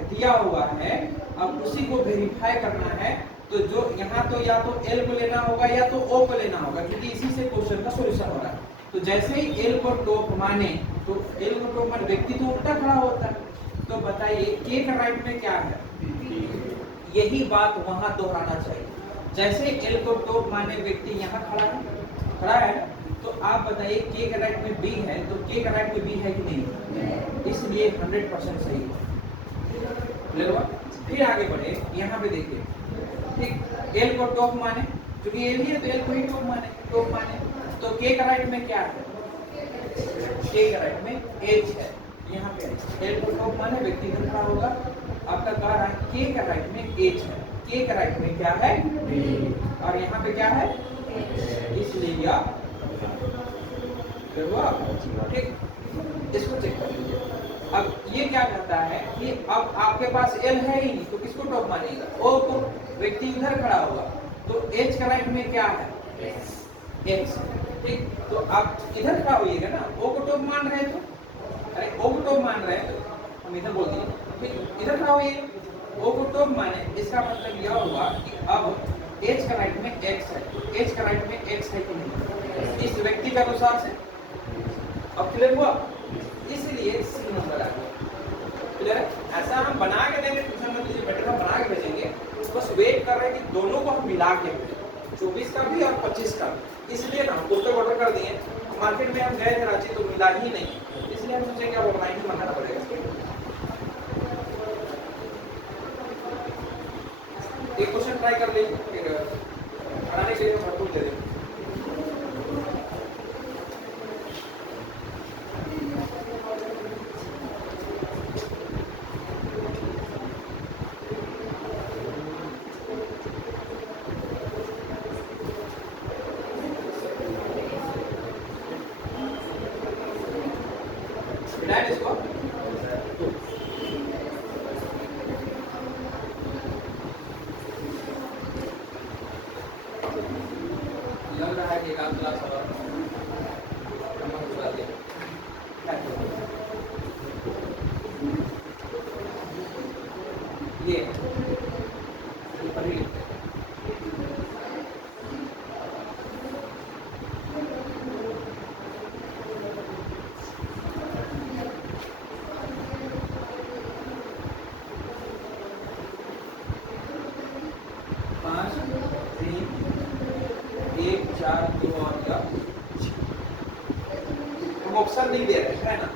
दिया हुआ है अब उसी को वेरीफाई करना है। तो जो यहाँ तो या तो एल को लेना होगा या तो ओ को लेना होगा, क्योंकि इसी से क्वेश्चन का सॉल्यूशन हो रहा है। तो जैसे ही एल को टॉप माने तो एल को टॉप माने व्यक्ति तो उल्टा खड़ा होता है। तो बताइए के का राइट में क्या है, यही बात वहां दोहराना चाहिए। जैसे एल को टॉप माने व्यक्ति यहाँ खड़ा है तो आप बताइए के का राइट में बी है तो के का राइट में बी है कि नहीं, इसलिए 100% सही है। फिर आगे बढ़े, यहाँ पे देखिए, ठीक, एल को टॉप माने क्योंकि एल ही है तो एल को ही टॉप माने तो के का राइट में क्या है, के का राइट में एच है। यहाँ पे एल को टॉप माने व्यक्ति खड़ा होगा, आपका कह रहा है के का राइट में एच है, के का राइट में क्या है और यहाँ पे क्या है, इसलिए यह ठीक। इसको चेक कर लीजिए। अब ये क्या कहता है कि अब आपके पास एल है ही नहीं तो किसको टॉप मानिएगा, ओ को। व्यक्ति इधर खड़ा होगा तो एच का राइट में क्या है, एक्स, ठीक। तो आप इधर खड़ा होइएगा ना, ओ को टॉप मान रहे हैं तो, अरे ओ को टॉप मान रहे हैं तो हम इधर बोल दिए, ठीक, इधर खड़ा होइए, ओ को टॉप माने, इसका मतलब यह हुआ कि अब एच का राइट में एक्स है तो एच का राइट में एक्स है कि नहीं, इस व्यक्ति के अनुसार से। अब क्लियर हुआ, इसलिए सी नंबर आ गया। क्लियर है, ऐसा हम बना के देंगे, ट्यूशन में लीजिए बेटर, हम बना के भेजेंगे, बस वेट कर रहे हैं कि दोनों को हम मिला के भेजें, 24 का भी और 25 का भी। इसलिए ना पुस्तक ऑर्डर कर दिए, मार्केट में हम गए थे रांची तो मिला ही नहीं, इसलिए हम सोचे क्या ऑनलाइन ही मंगाना पड़ेगा। एक क्वेश्चन ट्राई कर लीजिए, फिर बनाने के लिए भरपूर दे देंगे। लग रहा है कि एक आध क्लास और नमक घुसा दे। ये ऊपर ही लिखते हैं। ऑप्शन नहीं दे रहे है ना,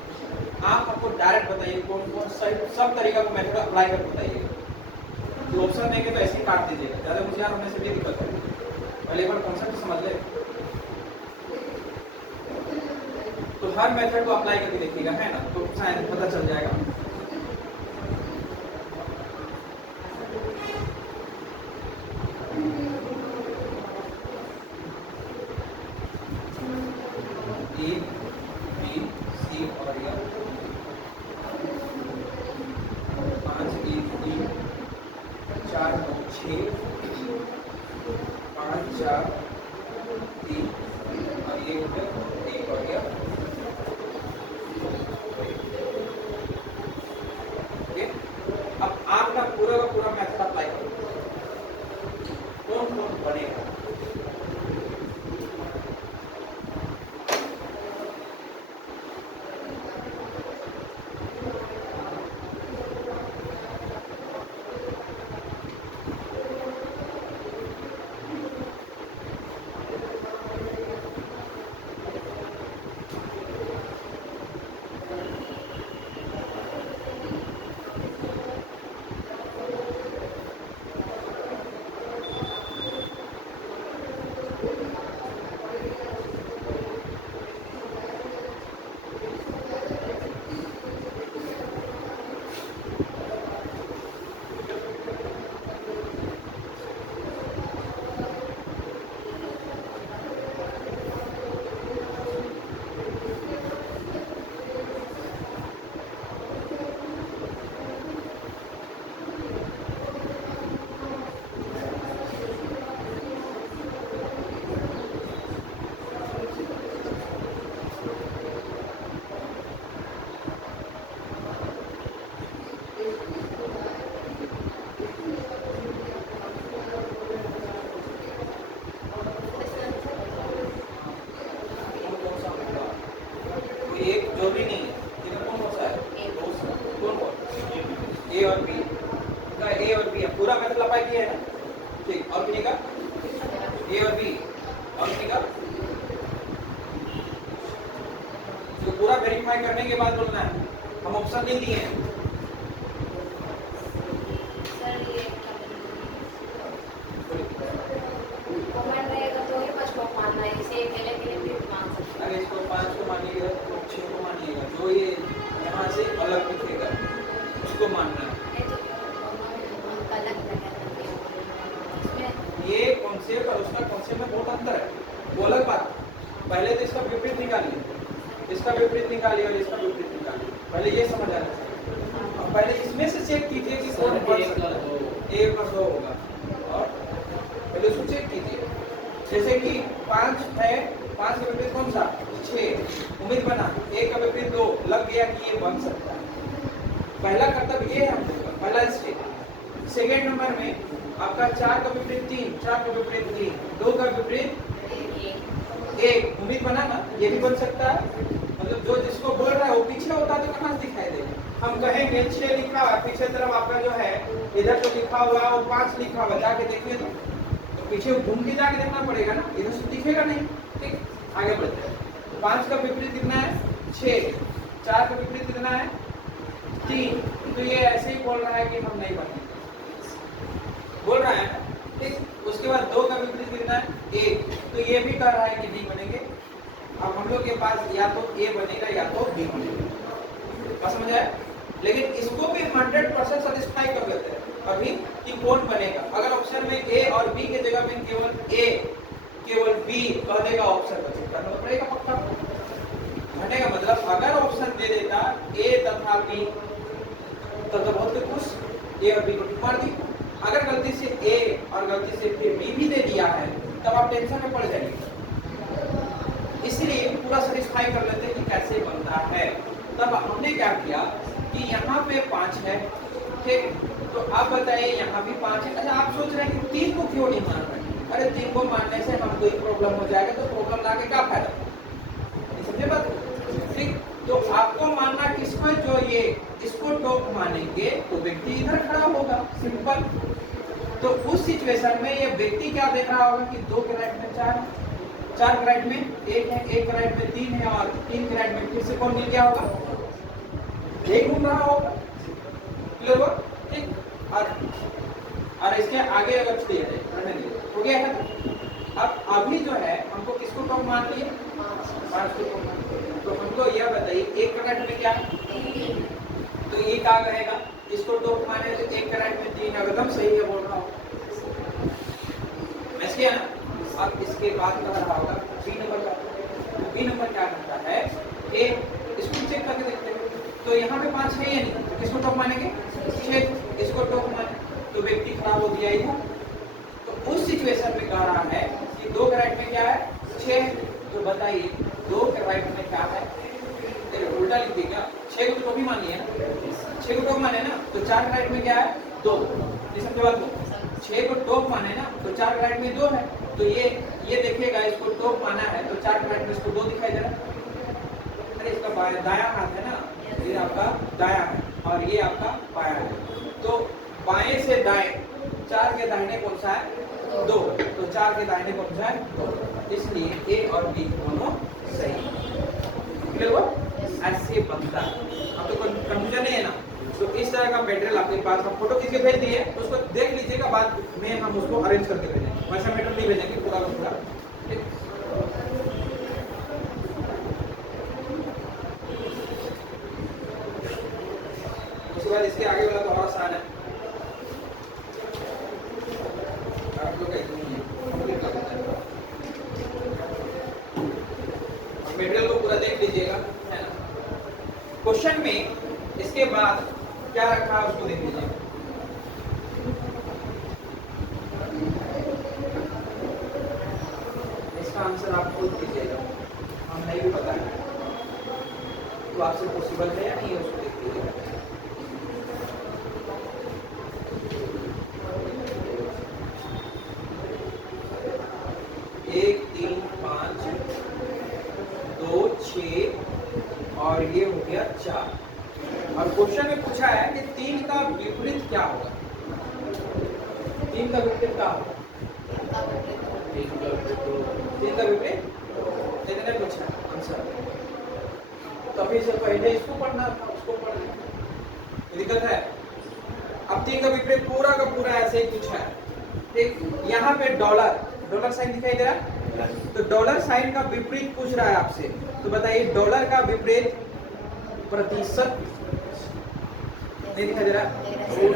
आप हमको डायरेक्ट बताइए कौन कौन सही सब तरीका को मेथड अप्लाई करके बताइए। तो ऑप्शन देंगे तो ऐसे ही काट दीजिएगा, ज़्यादा मुझे होने से भी दिक्कत है। पहले एक बार कॉन्सेप्ट समझ ले, तो हर मेथड को अप्लाई करके देखिएगा है ना, तो शायद पता चल जाएगा। करने के बाद बोलना है, हम ऑप्शन नहीं दिए हैं। अरे इसको 5 को मानिएगा तो 6 को मानिएगा, जो ये यहाँ से अलग दिखेगा उसको मानना है। ये कॉन्सेप्ट और उसका कॉन्सेप्ट में बहुत अंतर है, वो अलग बात। पहले तो इसका विपरीत निकालिए, इसका विपरीत निकालिए और इसका विपरीत निकालिए, पहले ये समझ आना चाहिए। अब पहले इसमें से चेक कीजिए कि कौन बढ़ सकता है, 1 और 2 होगा, और पहले उसको चेक कीजिए। जैसे कि 5 है, 5 का विपरीत कौन सा, 6, उम्मीद बना 1 का विपरीत 2, लग गया कि ये बन सकता है। पहला कर्तव्य ये है हम लोग का, पहला स्टेप। सेकेंड नंबर में आपका 4 का विपरीत 3, 4 का विपरीत 3, 2 का विपरीत 1, उम्मीद बना ना, ये भी बन सकता है। मतलब जो जिसको बोल रहा है वो पीछे होता है तो कहाँ से दिखाई देगा। हम कहेंगे 6 लिखा हुआ, पीछे तरफ आपका जो है इधर जो लिखा हुआ है वो 5 लिखा हुआ, जाके देखिए तो पीछे घूम के जाके देखना पड़ेगा ना, इधर से दिखेगा नहीं। ठीक, आगे बढ़ते हैं। 5 का विपरीत कितना है, 6, 4 का विपरीत कितना है, 3, तो ये ऐसे ही बोल रहा है कि हम नहीं बनेंगे, बोल रहा है। ठीक, उसके बाद 2 का विपरीत कितना है, 1, तो ये भी कह रहा है कि नहीं बनेंगे। अब हम लोग के पास या तो A बनेगा या तो B बनेगा, समझ आया। लेकिन इसको भी 100% सेटिस्फाई कर लेते हैं अभी कि कौन बनेगा। अगर ऑप्शन में A और B के जगह में केवल A केवल B कह देगा, ऑप्शन को चेक करना पड़ेगा पक्का। कहने का मतलब अगर ऑप्शन दे देता A तथा B तो बहुत खुश, A और B को टिक मार दी। अगर गलती से A और गलती से फिर B भी दे दिया है तब आप टेंशन में पड़ जाएंगे। सेटिस्फाई कर लेते हैं कि कैसे बनता है। तब हमने क्या किया कि यहाँ पे 5 है, ठीक, तो आप बताइए यहाँ भी 5 है। अच्छा, आप सोच रहे हैं कि 3 को क्यों नहीं मान रहे? अरे 3 को मानने से हमको ही प्रॉब्लम हो जाएगा, तो प्रॉब्लम लाके क्या फायदा? समझे बात? ठीक, तो आपको मानना किसको है? जो ये इसको टॉप मानेंगे तो व्यक्ति इधर खड़ा होगा, सिंपल। तो उस सिचुएशन में ये व्यक्ति क्या देख रहा होगा कि 2 के राइट में 4 है, 4 के राइट में 1 है, 1 के राइट में 3 है और 3 के राइट में फिर से कौन मिल गया होगा? 1 घूम रहा होगा। क्लियर हुआ? ठीक, और इसके आगे अगर चाहिए रहने दीजिए, हो गया है। अब अभी जो है हमको किसको टॉप मान लिए? 5 को टॉप मान लिए। तो हमको यह बताइए 1 के राइट में क्या है? तो ये क्या कहेगा? इसको टॉप माने तो 1 के राइट में 3 एकदम सही है बोल रहा हूँ, ऐसे है ना। अब इसके बाद क्या रहा होगा? बी नंबर का। तो बी नंबर क्या करता है? ए, इसको चेक करके देखते हैं। तो यहाँ पे 5 है या नहीं? तो किसको टॉप मानेंगे? 6, इसको टॉप माने तो व्यक्ति खराब हो गया इधर। तो उस सिचुएशन में कह रहा है कि 2 के राइट में क्या है? 6। तो बताइए 2 के राइट में क्या है? उल्टा लिख दिया क्या? 6 को तो टॉप ही मान लिया ना, 6 को टॉप माने ना, तो 4 के राइट में क्या है? 2। ये समझे बात को? 6 को टॉप माने ना, तो 4 के राइट में 2 है। तो ये देखिएगा, इसको टॉप माना है तो 4 के राइट में इसको 2 दिखाई दे रहा है। अरे इसका दायां हाथ है ना, ये आपका दायां है और ये आपका बायां है। तो बाएं से दाएं 4 के दाहिने कौन सा है? 2। तो 4 के दाहिने कौन सा है? 2। इसलिए ए और बी दोनों सही। क्लियर हुआ? ऐसे बनता है। अब तो कंफ्यूजन नहीं है ना। तो इस तरह का मटेरियल आपके पास, हम फोटो खींच के भेज दिए, तो उसको देख लीजिएगा, बाद में हम उसको अरेंज करके भेजेंगे। वैसा मटेरियल नहीं भेजेंगे पूरा का पूरा, ठीक। उसके बाद इसके आगे वाला तो और आसान है। आप लोग मटेरियल को पूरा देख लीजिएगा, है ना। क्वेश्चन में इसके बाद क्या रखा है उसको देख लीजिए। इसका आंसर आप खुद कीजिएगा, हम नहीं भी पता है तो आपसे पॉसिबल है या नहीं है उसको देख लीजिएगा। एक 3 5 2 6 और ये हो गया 4। और क्वेश्चन में पूछा है कि 3 का विपरीत क्या होगा? 3 का विपरीत क्या होगा? 3 का विपरीत देखने पूछा आंसर। तभी से पहले इसको पढ़ना था, उसको पढ़ लिया, दिक्कत है। अब 3 का विपरीत पूरा का पूरा ऐसे ही पूछा है, ठीक। यहाँ पे डॉलर साइन दिखाई दे रहा है, तो डॉलर साइन का विपरीत पूछ रहा है आपसे। तो बताइए डॉलर का विपरीत प्रतिशत नहीं दिखाई दे रहा है?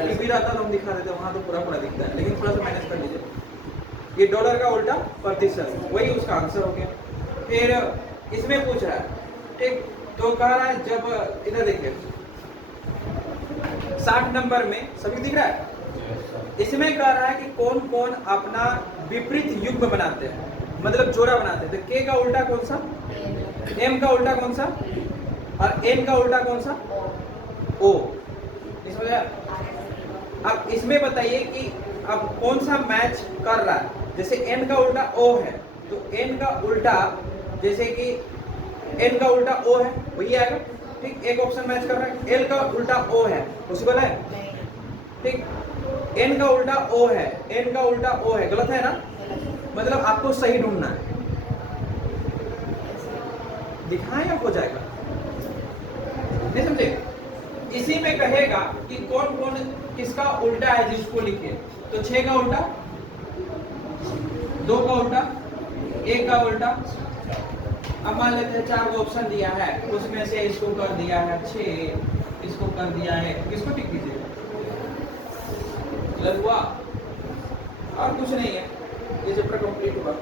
टीवी रहता तो हम दिखा देते, वहां तो पूरा पूरा दिखता है, लेकिन थोड़ा सा मैनेज कर लीजिए। ये डॉलर का उल्टा प्रतिशत, वही उसका आंसर हो गया। फिर इसमें पूछ रहा है, ठीक, तो कह रहा है जब इधर देखिए 60 नंबर में सभी दिख रहा है। इसमें कह रहा है कि कौन कौन अपना विपरीत युग्म बनाते हैं, मतलब जोड़ा बनाते हैं। तो के का उल्टा कौन सा? एम का उल्टा कौन सा? और एन का उल्टा कौन सा? ओ। अब इसमें बताइए कि अब कौन सा मैच कर रहा है। जैसे एन का उल्टा ओ है, तो एन का उल्टा, जैसे कि एन का उल्टा ओ है, वही आएगा, ठीक। एक ऑप्शन मैच कर रहा है। एल का उल्टा ओ है, पॉसिबल है, ठीक। एन का उल्टा ओ है, एन का उल्टा ओ है, गलत है ना। मतलब आपको सही ढूंढना है, दिखाएं या हो जाएगा, नहीं समझे। इसी में कहेगा कि कौन कौन किसका उल्टा है, जिसको लिखे। तो 6 का उल्टा, 2 का उल्टा, 1 का उल्टा। अब मान लेते हैं 4 को ऑप्शन दिया है, उसमें से इसको कर दिया है 6, इसको कर दिया है, किसको टिक कीजिएगा? हुआ और कुछ नहीं है, ये चैप्टर कंप्लीट हुआ।